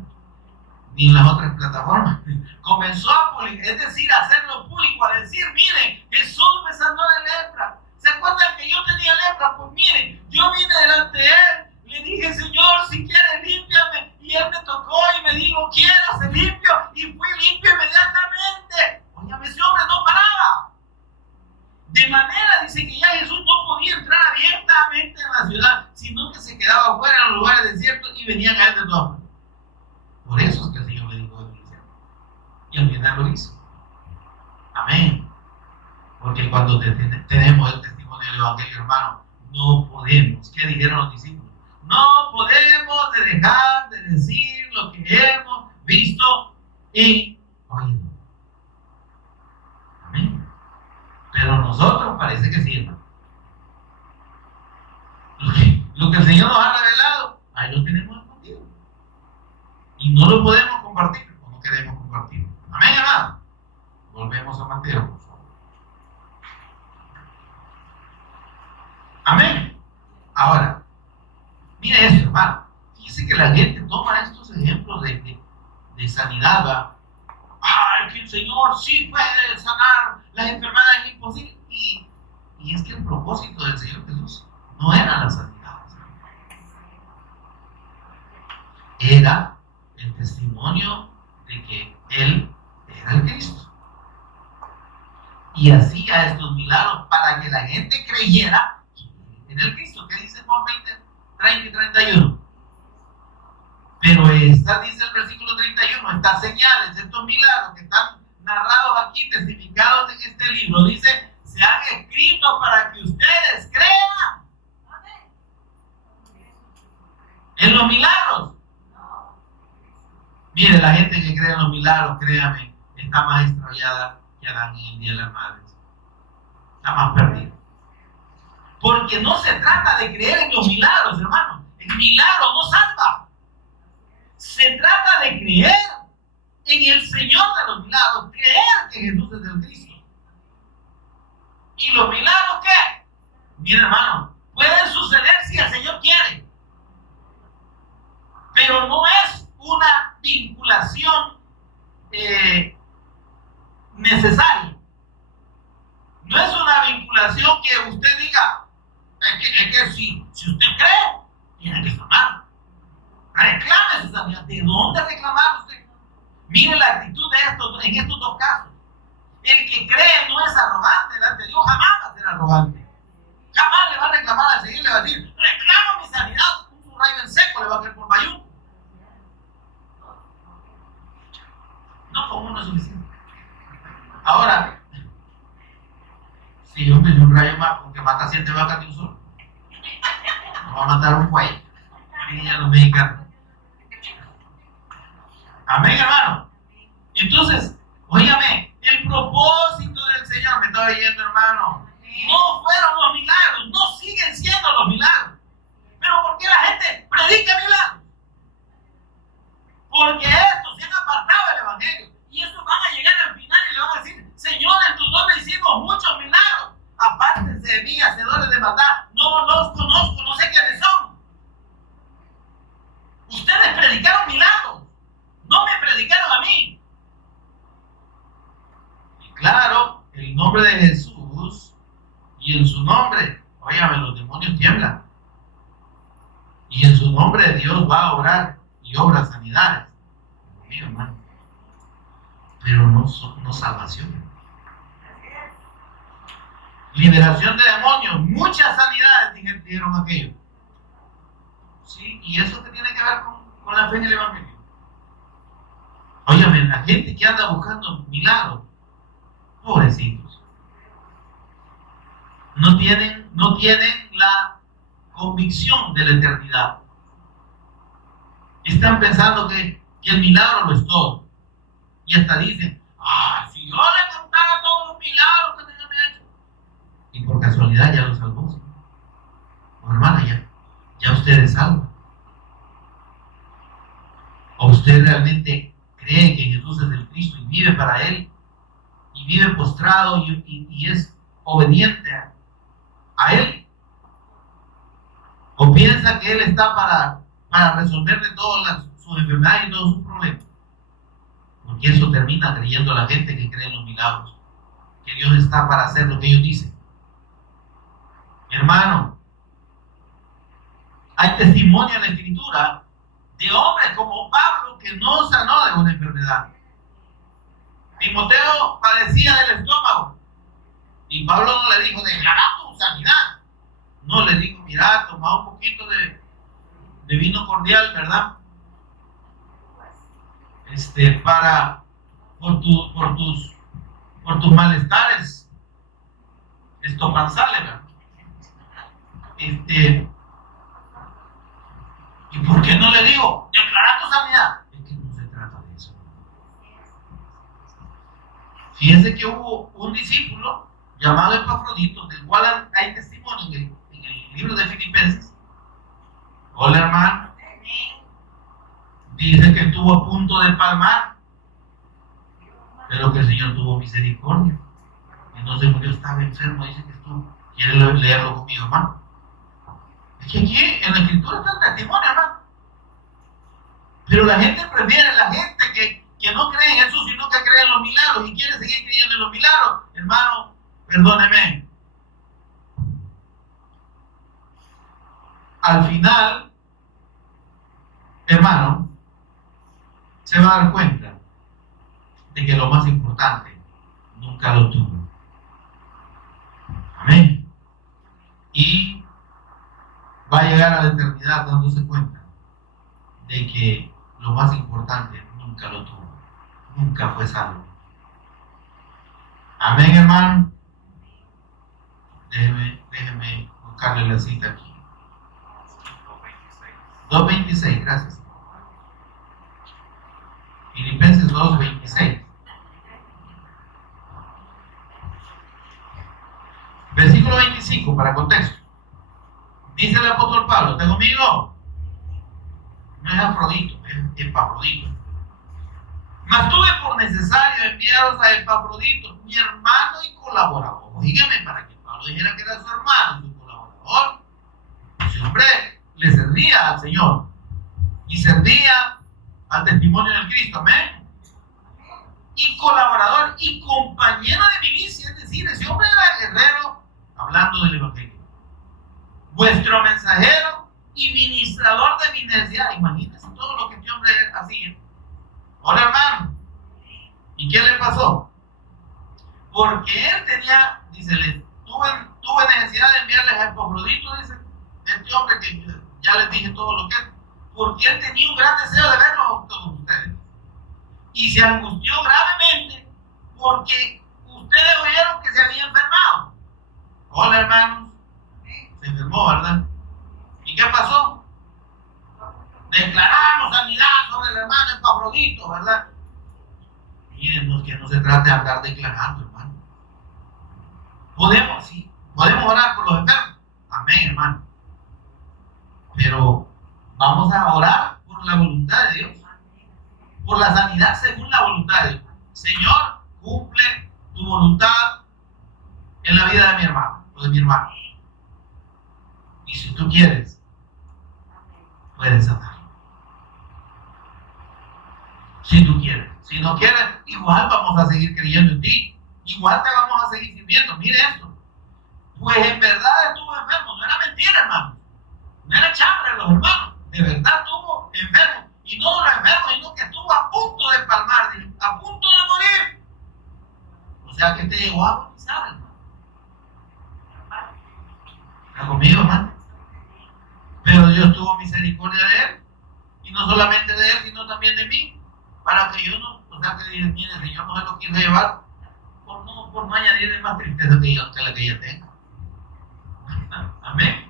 Ni en las otras plataformas. Comenzó a publicar, es decir, a hacerlo público, a decir, miren, Jesús me sanó de lepra. ¿Se acuerdan que yo tenía lepra? Pues miren, yo vine delante de él, le dije, Señor, si quieres límpiame, y él me tocó y me dijo, quiero ser limpio, y fui limpio inmediatamente. Óyame, ese hombre no paraba. De manera, dice, que ya Jesús no podía entrar abiertamente en la ciudad, sino que se quedaba afuera en los lugares desiertos y venían a él de todas partes. Por eso es que el Señor le dijo de Cristo. Y al final lo hizo. Amén. Porque cuando tenemos el testimonio del Evangelio, hermano, no podemos. ¿Qué dijeron los discípulos? No podemos dejar de decir lo que hemos visto y oído. Amén. Pero nosotros parece que sí, hermano. Lo que el Señor ahí lo tenemos escondido. Y no lo podemos compartir, o no queremos compartir. Amén, hermano. Volvemos a Mateo, por favor. Amén. Ahora, mire esto, hermano. Fíjese que la gente toma estos ejemplos de sanidad, ¿va? Ay, que el Señor sí puede sanar las enfermedades imposibles. Y es que el propósito del Señor Jesús no era la sanidad. Era el testimonio de que Él era el Cristo. Y hacía estos milagros para que la gente creyera en el Cristo. ¿Qué dice Juan 20, 30 y 31? Pero esta, dice el versículo 31, estas señales, estos milagros que están narrados aquí, testificados en este libro, dice, se han escrito para que ustedes crean en los milagros. Mire, la gente que cree en los milagros, créame, está más extraviada que Adán en el día de las madres. Está más perdida. Porque no se trata de creer en los milagros, hermano. El milagro no salva. Se trata de creer en el Señor de los milagros, creer que Jesús es el Cristo. ¿Y los milagros qué? Mira, hermano, pueden suceder si el Señor quiere, pero no es una vinculación necesaria. No es una vinculación que usted diga, es que si usted cree, tiene que clamar. Reclame su sanidad. ¿De dónde reclamar usted? Mire la actitud de en estos dos casos. El que cree no es arrogante delante de Dios, jamás va a ser arrogante. Jamás le va a reclamar al Señor, le va a decir, reclamo mi sanidad, un rayo en seco le va a caer por bayún. No, con uno es suficiente. Ahora, si hombre, un rayo más, porque mata 7 vacas de un solo, no va a matar un cuello. A los mexicanos. Amén, hermano. Entonces, óigame, el propósito del Señor, me está oyendo, hermano, no fueron los milagros, no siguen siendo los milagros. Pero ¿por qué la gente predica milagros? Porque estos se han apartado del Evangelio y estos van a llegar al final y le van a decir, Señor, en tu nombre hicimos muchos milagros. Apártense de mí, hacedores de maldad, no los conozco, no sé quiénes son. Ustedes predicaron milagros, no me predicaron a mí. Y claro, el nombre de Jesús, y en su nombre, óyame, los demonios tiemblan. Y en su nombre Dios va a obrar y obra sanidades. Mío, hermano. Pero no salvación. Liberación de demonios, muchas sanidades dijeron aquello. Sí, y eso que tiene que ver con la fe en el Evangelio. Óyame, la gente que anda buscando milagros, pobrecitos, no tienen la convicción de la eternidad. Están pensando que el milagro lo es todo. Y hasta dicen, si yo le contara todos los milagros que tenía hecho. Y por casualidad ya lo salvó. O hermana, ya usted es salvo. ¿O usted realmente cree que Jesús es el Cristo y vive para Él? Y vive postrado y es obediente a Él. ¿O piensa que Él está para resolverle todas sus enfermedades y todos sus problemas? Porque eso termina creyendo la gente que cree en los milagros, que Dios está para hacer lo que ellos dicen. Hermano, hay testimonio en la Escritura de hombres como Pablo que no sanó de una enfermedad. Timoteo padecía del estómago y Pablo no le dijo, declara tu sanidad. No, le dijo, mira, toma un poquito de vino cordial, ¿verdad? Por tus malestares estomacal, ¿verdad? ¿Y por qué no le digo, declara tu sanidad? Es que no se trata de eso. Fíjense que hubo un discípulo llamado Epafrodito, del cual hay testimonio en el libro de Filipenses. Hola, hermano. Dice que estuvo a punto de palmar, pero que el Señor tuvo misericordia. Y no se murió, estaba enfermo. Dice que estuvo. ¿Quiere leerlo conmigo, hermano? Es que aquí en la Escritura está el testimonio, hermano. Pero la gente prefiere, la gente que no cree en Jesús, sino que cree en los milagros y quiere seguir creyendo en los milagros. Hermano, perdóneme. Al final, hermano, se va a dar cuenta de que lo más importante nunca lo tuvo. Amén. Y va a llegar a la eternidad dándose cuenta de que lo más importante nunca lo tuvo. Nunca fue salvo. Amén, hermano. Déjeme buscarle la cita aquí. 2.26, gracias. Filipenses 2.26. Versículo 25, para contexto. Dice el apóstol Pablo, ¿está conmigo? No es Afrodito, es Epafrodito. Mas tuve por necesario enviaros a Epafrodito, mi hermano y colaborador. Dígame, para que Pablo dijera que era su hermano y su colaborador. Ese hombre le servía al Señor y servía al testimonio del Cristo, amén. Y colaborador y compañero de milicia, es decir, ese hombre era guerrero, hablando del Evangelio. Vuestro mensajero y ministrador de mi necesidad. Imagínense todo lo que este hombre hacía. Hola, hermano. ¿Y qué le pasó? Porque él tenía, dice, tuve necesidad de enviarles a Epafrodito, dice este hombre que ya les dije todo lo que es, porque él tenía un gran deseo de verlos todos ustedes. Y se angustió gravemente porque ustedes oyeron que se había enfermado. Hola, hermanos. Se enfermó, ¿verdad? ¿Y qué pasó? Declaramos sanidad sobre el hermano Epafrodito, ¿verdad? Miren, que no se trata de andar declarando, hermano. Podemos orar por los enfermos. Amén, hermano. Pero vamos a orar por la voluntad de Dios. Por la sanidad según la voluntad de Dios. Señor, cumple tu voluntad en la vida de mi hermano o de mi hermano. Y si tú quieres, puedes sanarlo. Si tú quieres. Si no quieres, igual vamos a seguir creyendo en ti. Igual te vamos a seguir sirviendo. Mire esto. Pues en verdad estuvo enfermo. No era mentira, hermano. No era chambre los hermanos. De verdad estuvo enfermo. Y no solo enfermo, sino que estuvo a punto de palmar, a punto de morir. O sea que te llegó a bautizar, hermano. ¿Está conmigo, hermano? Pero Dios tuvo misericordia de él. Y no solamente de él, sino también de mí. Para que yo no, o sea que mire, el Señor no se lo quiere llevar por no añadirle más tristeza que la que ella tenga. Amén.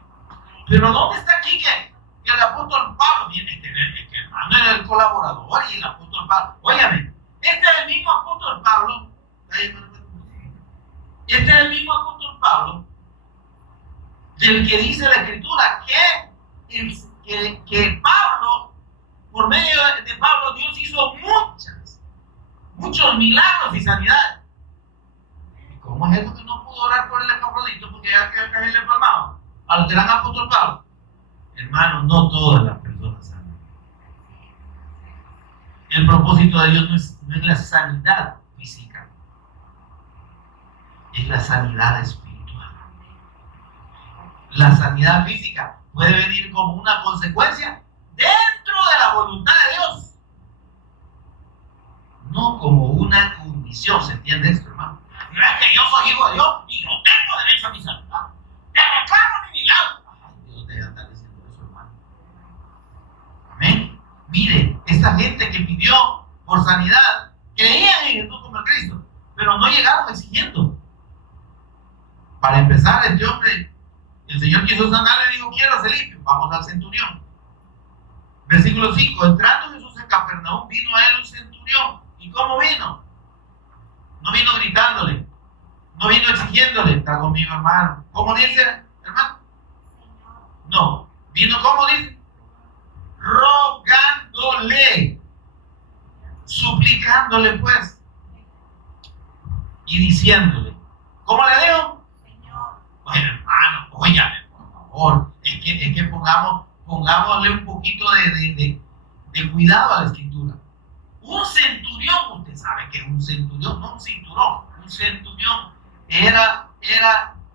Pero ¿dónde está aquí que el apóstol Pablo viene? Que hermano era el colaborador y el apóstol Pablo. Óyame, este es el mismo apóstol Pablo. Este es el mismo apóstol Pablo del que dice la Escritura que Pablo, por medio de Pablo, Dios hizo muchos milagros y sanidades. ¿Y cómo es eso que no pudo orar por el Epafrodito? Porque ya que caerle palmado al gran apóstol Pablo. Hermano, no todas las personas sanan. El propósito de Dios no es la sanidad física, es la sanidad espiritual. La sanidad física puede venir como una consecuencia dentro de la voluntad de Dios, no como una condición. ¿Se entiende esto, hermano? No es que yo soy hijo de Dios y yo tengo derecho a mi sanidad. Te reclamo mi milagro. Ay, Dios te está diciendo eso, hermano. Amén. Mire, esta gente que pidió por sanidad creían en Jesús como el Cristo, pero no llegaron exigiendo. Para empezar, este hombre, el Señor quiso sanarle y dijo: quiero ser limpio. Vamos al centurión. Versículo 5. Entrando Jesús en Capernaum, vino a él un centurión. ¿Y cómo vino? No vino gritándole, no vino exigiéndole. Está conmigo, hermano. ¿Cómo dice, hermano? No. ¿Vino cómo dice? rogándole, suplicándole pues, y diciéndole, ¿cómo le digo? Señor. Bueno, hermano, óyame, por favor, es que pongámosle un poquito de cuidado a la escritura. Un centurión, usted sabe que un centurión, no un cinturón, un centurión era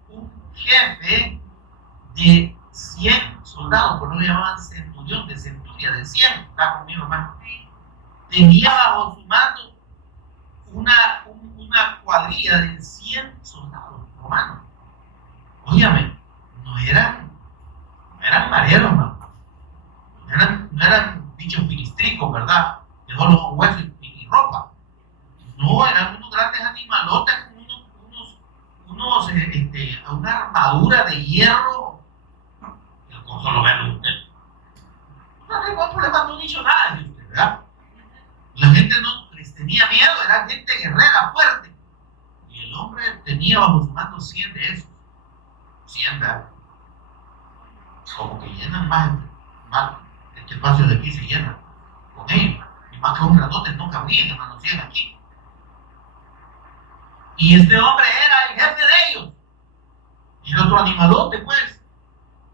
un jefe de 100 soldados, por no le llamaban centurión, de centuria, de 100, está conmigo, hermano. Tenía bajo su mando una cuadrilla de 100 soldados romanos. Óyame, no eran mareros, hermano. No eran bichos filistricos, ¿verdad? Que solo son huesos y ropa. No, eran unos grandes animalotes con una armadura de hierro. El coso lo ve usted. No le mandó dicho nada de usted, ¿verdad? La gente no les tenía miedo, era gente guerrera, fuerte. Y el hombre tenía bajo su mando 100 de esos. 100, ¿verdad? Como que llenan más este espacio de aquí se llena con ellos. Y más que un grandote no cabrían, hermanos, 100 aquí. Y este hombre era el jefe de ellos. Y el otro animalote, pues.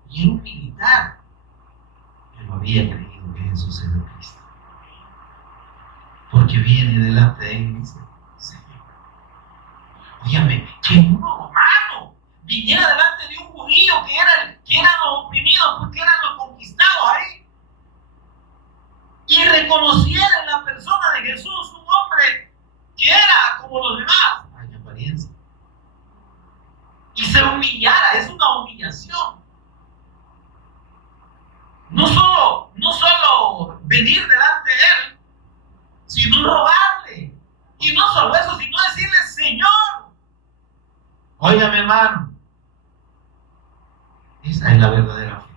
Y era un militar. Pero había creído que Jesús era el Cristo. Porque viene delante de él y dice, Señor. Óyame, que un romano viniera delante de un judío que eran los oprimidos, porque eran los conquistados ahí. Y reconociera en la persona de Jesús un hombre que era como los demás, en apariencia. Y se humillara, es una humillación. No solo venir delante de él, sino robarle. Y no solo eso, sino decirle, Señor. Óigame, hermano, esa es la verdadera fe.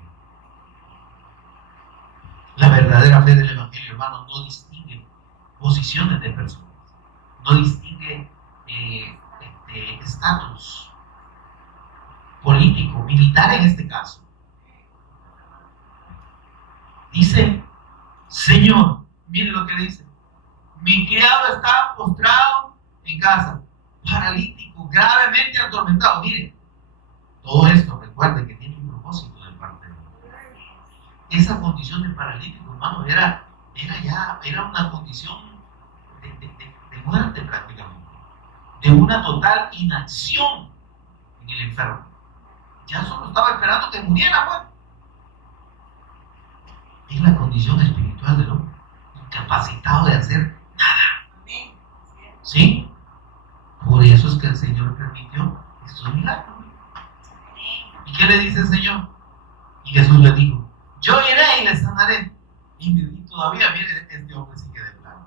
La verdadera fe del Evangelio, hermano, no distingue posiciones de personas, no distingue estatus político, militar en este caso. Dice, Señor, mire lo que dice, mi criado está postrado en casa, paralítico, gravemente atormentado. Mire, todo esto, recuerde que tiene un propósito de parte de Dios. Esa condición de paralítico, hermano, era una condición de muerte prácticamente, de una total inacción en el enfermo. Ya solo estaba esperando que muriera, pues. Es la condición espiritual del hombre, incapacitado de hacer nada. ¿Sí? Por eso es que el Señor permitió estos milagros. ¿Y qué le dice el Señor? Y Jesús le dijo, yo iré y le sanaré. Y todavía, mire, este hombre sigue de plano.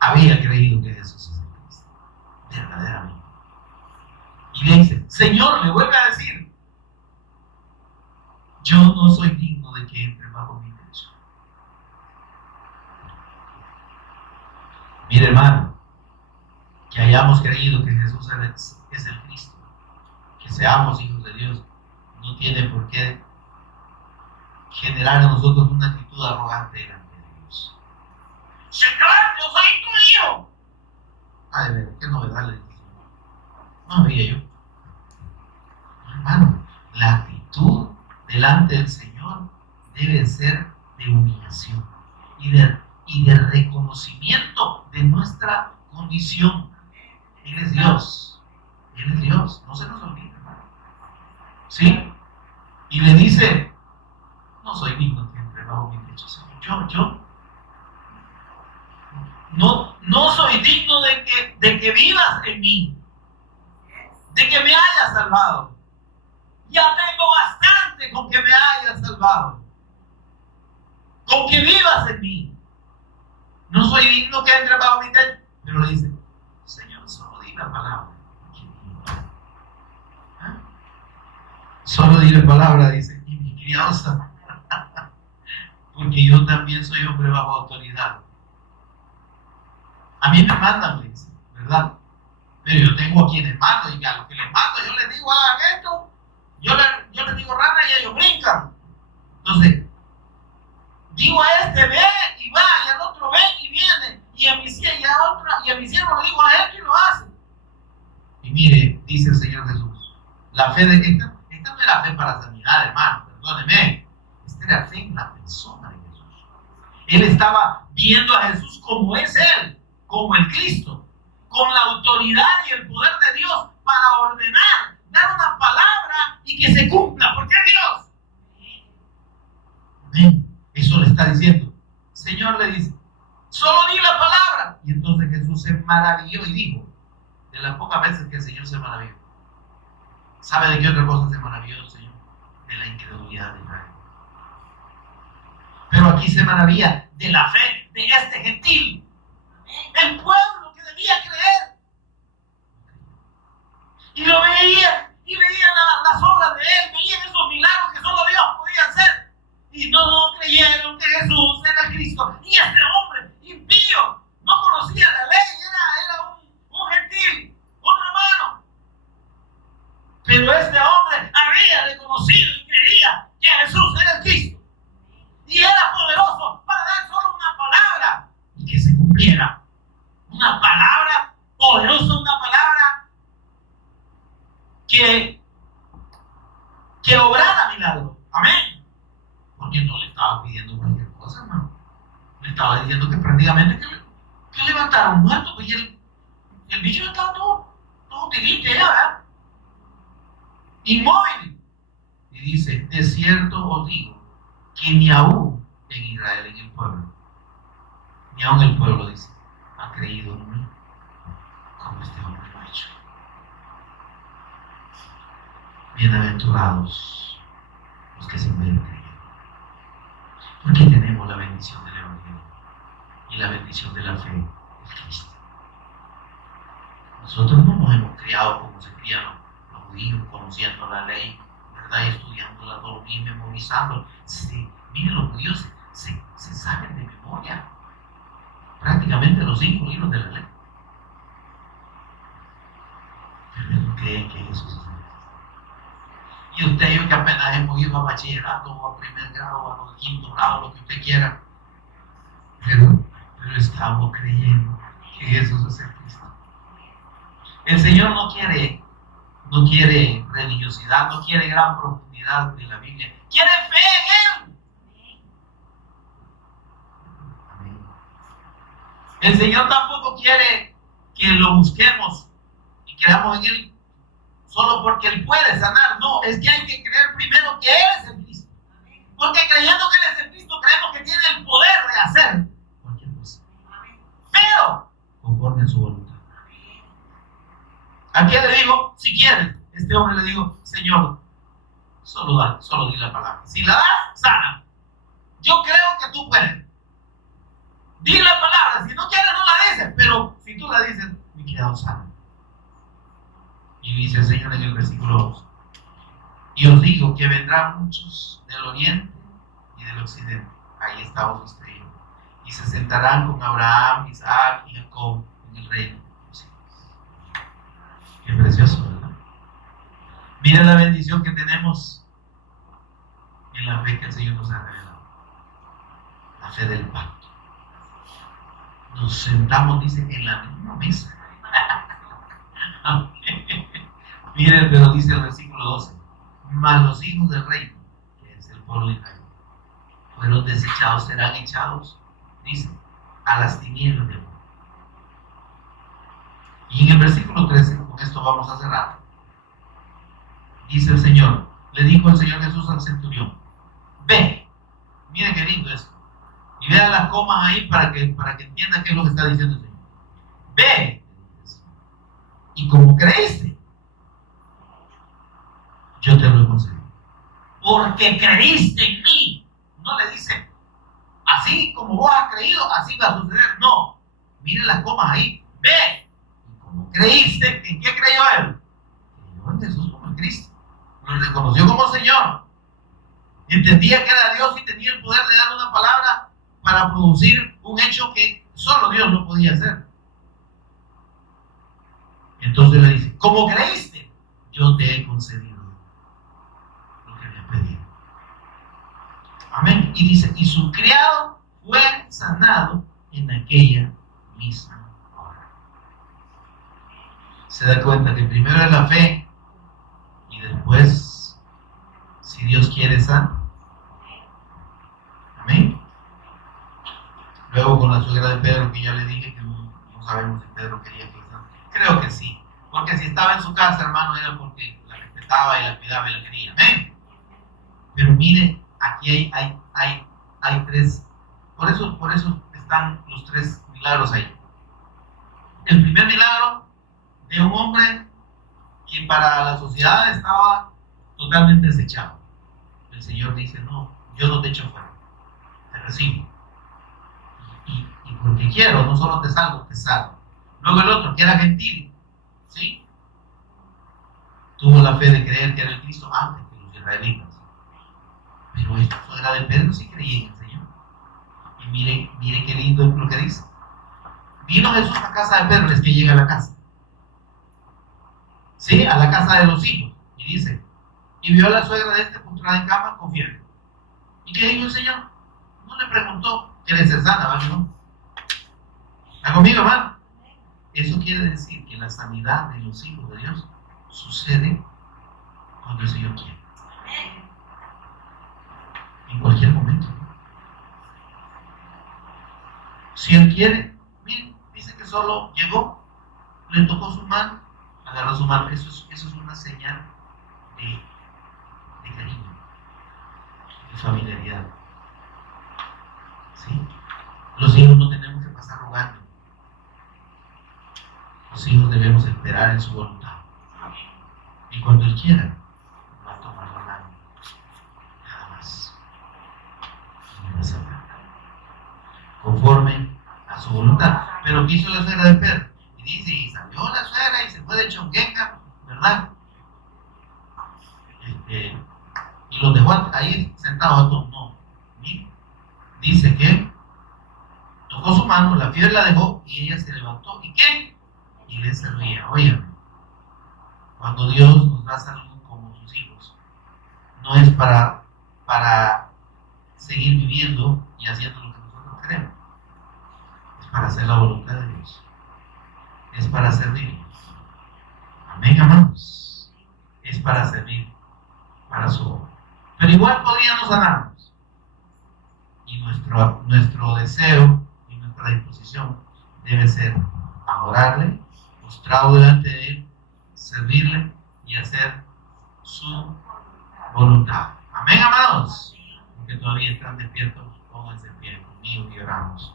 Había creído que Jesús es el Cristo, verdaderamente. Y le dice, Señor, le vuelve a decir, yo no soy digno de que entre bajo mi techo. Mire, hermano, que hayamos creído que Jesús es el Cristo, que seamos hijos de Dios, no tiene por qué generar en nosotros una actitud arrogante delante de Dios. Señor, yo soy tu hijo. Ay, de ver, qué novedad le dije. No había yo. Hermano, la actitud delante del Señor debe ser de humillación y de reconocimiento de nuestra condición. Él es Dios. Él es Dios. No se nos olvide, hermano. ¿Sí? Y le dice, no soy digno que entre bajo mi techo, Señor. Yo no soy digno de que vivas en mí, de que me hayas salvado. Ya tengo bastante con que me hayas salvado, con que vivas en mí. No soy digno que entre bajo mi techo. Pero le dice, Señor, solo di la palabra. ¿Ah? Solo di la palabra, dice, y mi criado sana. Porque yo también soy hombre bajo autoridad. A mí me mandan, le dice, ¿verdad? Pero yo tengo a quienes mando, y a los que les mando yo les digo, hagan esto. Yo les digo rana y ellos brincan. Entonces, Digo a este, ve y va, y al otro ve y viene, y a mi siervo le digo a esto y lo hace. Y mire, dice el Señor Jesús, la fe de esta no era fe para sanidad, hermano, perdóneme. Esta era fe en la persona de Jesús. Él estaba viendo a Jesús como es Él, como el Cristo, con la autoridad y el poder de Dios para ordenar, dar una palabra y que se cumpla, porque es Dios. Amén. Eso le está diciendo. El Señor le dice, solo di la palabra. Y entonces Jesús se maravilló y dijo, de las pocas veces que el Señor se maravilló. ¿Sabe de qué otra cosa se maravilló el Señor? De la incredulidad de Israel. Pero aquí se maravilla de la fe de este gentil. El pueblo que debía creer. Y lo veía, y veían las obras de él, veían esos milagros que solo Dios podía hacer. Y no creyeron que Jesús era el Cristo. Y este hombre impío, no conocía la ley, era un gentil, un romano. Pero este hombre había reconocido y creía que Jesús era el Cristo. Y era poderoso para dar solo una palabra y que se cumpliera. Una palabra poderosa, una palabra que obrara milagro. Amén. Porque no le estaba pidiendo cualquier cosa, hermano. Le estaba diciendo que prácticamente que levantara un muerto, pues el bicho estaba todo utilito ya, ¿verdad? Inmóvil. Y dice, de cierto os digo, que ni aún en Israel, en el pueblo, ni aún el pueblo, dice, ha creído en mí, como este hombre lo ha hecho. Bienaventurados los que se pueden creer. Porque tenemos la bendición del Evangelio y la bendición de la fe en Cristo. Nosotros no nos hemos criado como se crían los judíos, conociendo la ley, ¿verdad? Y estudiándola todo bien, memorizando. Sí, miren, los judíos se saben de memoria prácticamente los 5 libros de la ley. Pero ellos no creen que eso se sabe. Y usted, yo que apenas hemos ido a bachillerato o a primer grado o a quinto grado, lo que usted quiera, pero estamos creyendo que Jesús es el Cristo. El Señor no quiere religiosidad, no quiere gran profundidad de la Biblia, quiere fe en Él. Amén. El Señor tampoco quiere que lo busquemos y creamos en Él solo porque Él puede sanar. No, es que hay que creer primero que Él es el Cristo. Porque creyendo que Él es el Cristo, creemos que tiene el poder de hacer cualquier cosa. Pero conforme a su voluntad. ¿A quién le digo? Si quieres. Este hombre le digo, Señor, solo di la palabra. Si la das, sana. Yo creo que tú puedes. Di la palabra. Si no quieres, no la dices. Pero si tú la dices, me he quedado sano. Y dice el Señor en el versículo 2. Y os digo que vendrán muchos del oriente y del occidente. Ahí está os estrella. Y se sentarán con Abraham, Isaac y Jacob en el reino. Qué precioso, ¿verdad? Mira la bendición que tenemos en la fe que el Señor nos ha revelado. La fe del pacto. Nos sentamos, dice, en la misma mesa. Miren, pero dice el versículo 12. Mas los hijos del reino, que es el pueblo de Israel, fueron desechados, serán echados, dice, a las tinieblas del mundo. Y en el versículo 13, con esto vamos a cerrar. Dice el Señor, le dijo el Señor Jesús al centurión, ve, mire qué lindo esto. Y vean las comas ahí para que entiendan qué es lo que está diciendo el Señor. Ve, y como creíste, yo te lo he concedido. Porque creíste en mí. No le dice, así como vos has creído, así va a suceder. No, miren las comas ahí, ve. Como creíste, ¿en qué creyó él? Creyó en Jesús como el Cristo. Lo reconoció como Señor. Entendía que era Dios y tenía el poder de dar una palabra para producir un hecho que solo Dios lo podía hacer. Entonces le dice, como creíste, yo te he concedido lo que me has pedido. Amén. Y dice, y su criado fue sanado en aquella misma hora. Se da cuenta que primero es la fe y después, si Dios quiere, sana. Amén. Luego con la suegra de Pedro, que ya le dije que no sabemos si Pedro quería que sana. Creo que sí. Porque si estaba en su casa, hermano, era porque la respetaba y la cuidaba y la quería. Amén. Pero mire, aquí hay tres. Por eso están los tres milagros ahí. El primer milagro de un hombre que para la sociedad estaba totalmente desechado. El Señor dice, no, yo no te echo fuera, te recibo. Y porque quiero, no solo te salvo, te salvo. Luego el otro, que era gentil, ¿sí? Tuvo la fe de creer que era el Cristo antes que los israelitas. Pero esta suegra de Pedro sí creía en el Señor. Y mire qué lindo es lo que dice. Vino Jesús a casa de Pedro, es que llega a la casa. Sí, a la casa de los hijos. Y dice, y vio a la suegra de este postrada en cama con fiebre. ¿Y qué dijo el Señor? No le preguntó, ¿quieres ser sana? ¿Vale? No. ¿Está conmigo, hermano? Eso quiere decir que la sanidad de los hijos de Dios sucede cuando el Señor quiere. En cualquier momento. Si Él quiere, miren, dice que solo llegó, le tocó su mano, agarró su mano. Eso es una señal de cariño, de familiaridad. ¿Sí? Los hijos no tenemos que pasar rogando. Los hijos debemos esperar en su voluntad. Y cuando Él quiera, va a tomar la mano. Nada más. No va a hacer nada. Conforme a su voluntad. Pero ¿qué hizo la suegra de Pedro? Y dice, y salió la suegra y se fue de chonguenga, ¿verdad? Y los dejó ahí sentados a todos. No. ¿Sí? Dice que tocó su mano, la fiebre la dejó y ella se levantó. ¿Y qué? Y le servía. Oye, cuando Dios nos da salud como sus hijos, no es para seguir viviendo y haciendo lo que nosotros queremos. Es para hacer la voluntad de Dios. Es para servir. Amén, amados. Es para servir, para su obra. Pero igual podría no sanarnos. Y nuestro deseo y nuestra disposición debe ser adorarle, postrado delante de Él, servirle y hacer su voluntad. Amén, amados. Porque todavía están despiertos, pónganse en pie conmigo y oramos.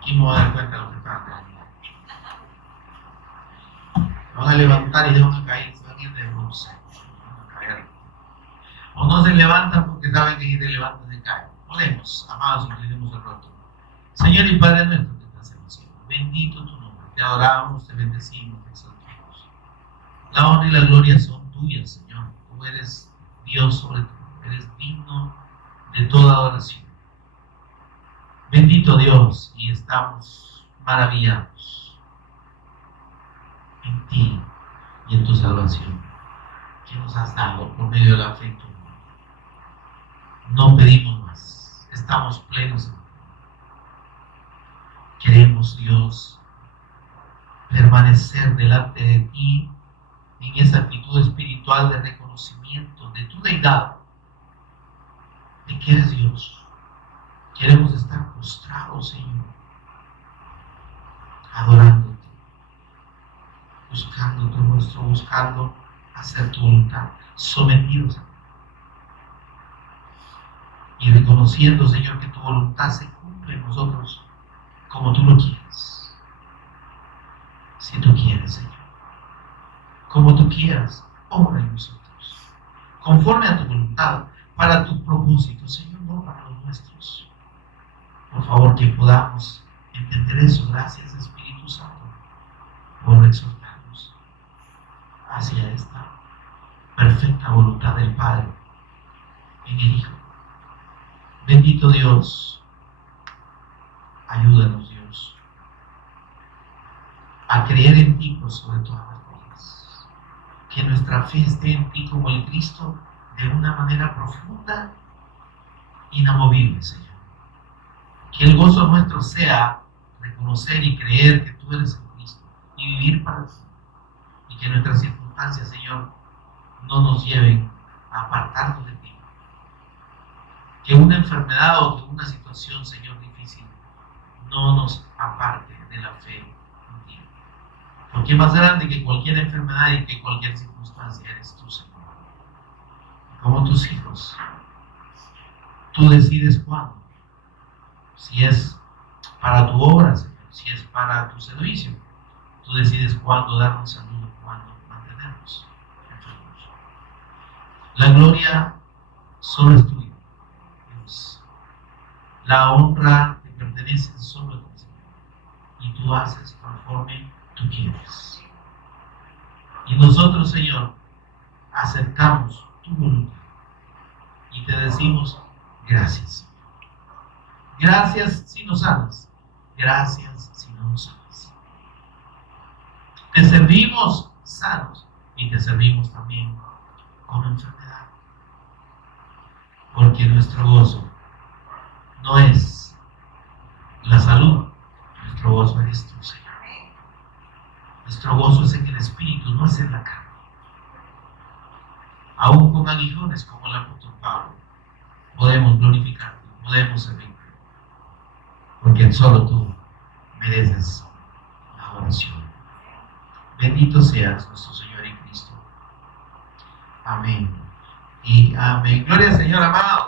Aquí me voy a dar cuenta de lo que están haciendo. Van a levantar y se van a caer, se van a ir de bruces. O no se levantan porque saben que si se levantan se caen. Oremos, amados, inclinemos el rostro. Señor y Padre nuestro que estás en el cielo, bendito tu nombre. Te adoramos, te bendecimos, te exaltamos. La honra y la gloria son tuyas, Señor. Tú eres Dios sobre todo, eres digno de toda adoración. Bendito Dios, y estamos maravillados en ti y en tu salvación que nos has dado por medio de la fe en tu nombre. No pedimos más, estamos plenos en ti. Queremos, Dios, permanecer delante de ti en esa actitud espiritual de reconocimiento de tu deidad, de que eres Dios. Queremos estar postrados, Señor, adorándote, buscando tu rostro, buscando hacer tu voluntad, sometidos a ti. Y reconociendo, Señor, que tu voluntad se cumple en nosotros como tú lo quieres. Si tú quieres, Señor. Como tú quieras, obra en nosotros. Conforme a tu voluntad, para tus propósitos, Señor, no para los nuestros. Por favor, que podamos entender eso. Gracias, Espíritu Santo, por exhortarnos hacia esta perfecta voluntad del Padre en el Hijo. Bendito Dios, ayúdanos, Dios, a creer en ti por sobre todas las cosas. Que nuestra fe esté en ti como el Cristo de una manera profunda, inamovible, Señor. Que el gozo nuestro sea reconocer y creer que tú eres el Cristo y vivir para ti. Y que nuestras circunstancias, Señor, no nos lleven a apartarnos de ti. Que una enfermedad o que una situación, Señor, difícil no nos aparte de la fe en ti. Porque más grande que cualquier enfermedad y que cualquier circunstancia eres tú, Señor. Como tus hijos, tú decides cuándo. Si es para tu obra, Señor, si es para tu servicio, tú decides cuándo darnos salud, cuándo mantenernos enfermos. La gloria solo es tuya, Dios. La honra te pertenece solo a ti, Señor. Y tú haces conforme tú quieres. Y nosotros, Señor, aceptamos tu voluntad y te decimos gracias. Gracias si nos amas. Gracias si no nos amas. Te servimos sanos y te servimos también con enfermedad. Porque nuestro gozo no es la salud, nuestro gozo eres tú, Señor. Nuestro gozo es en el Espíritu, no es en la carne. Aún con aguijones como el apóstol Pablo, podemos glorificarte, podemos servirte. Porque solo tú mereces la oración. Bendito seas nuestro Señor y Cristo. Amén y amén. Gloria al Señor, amados.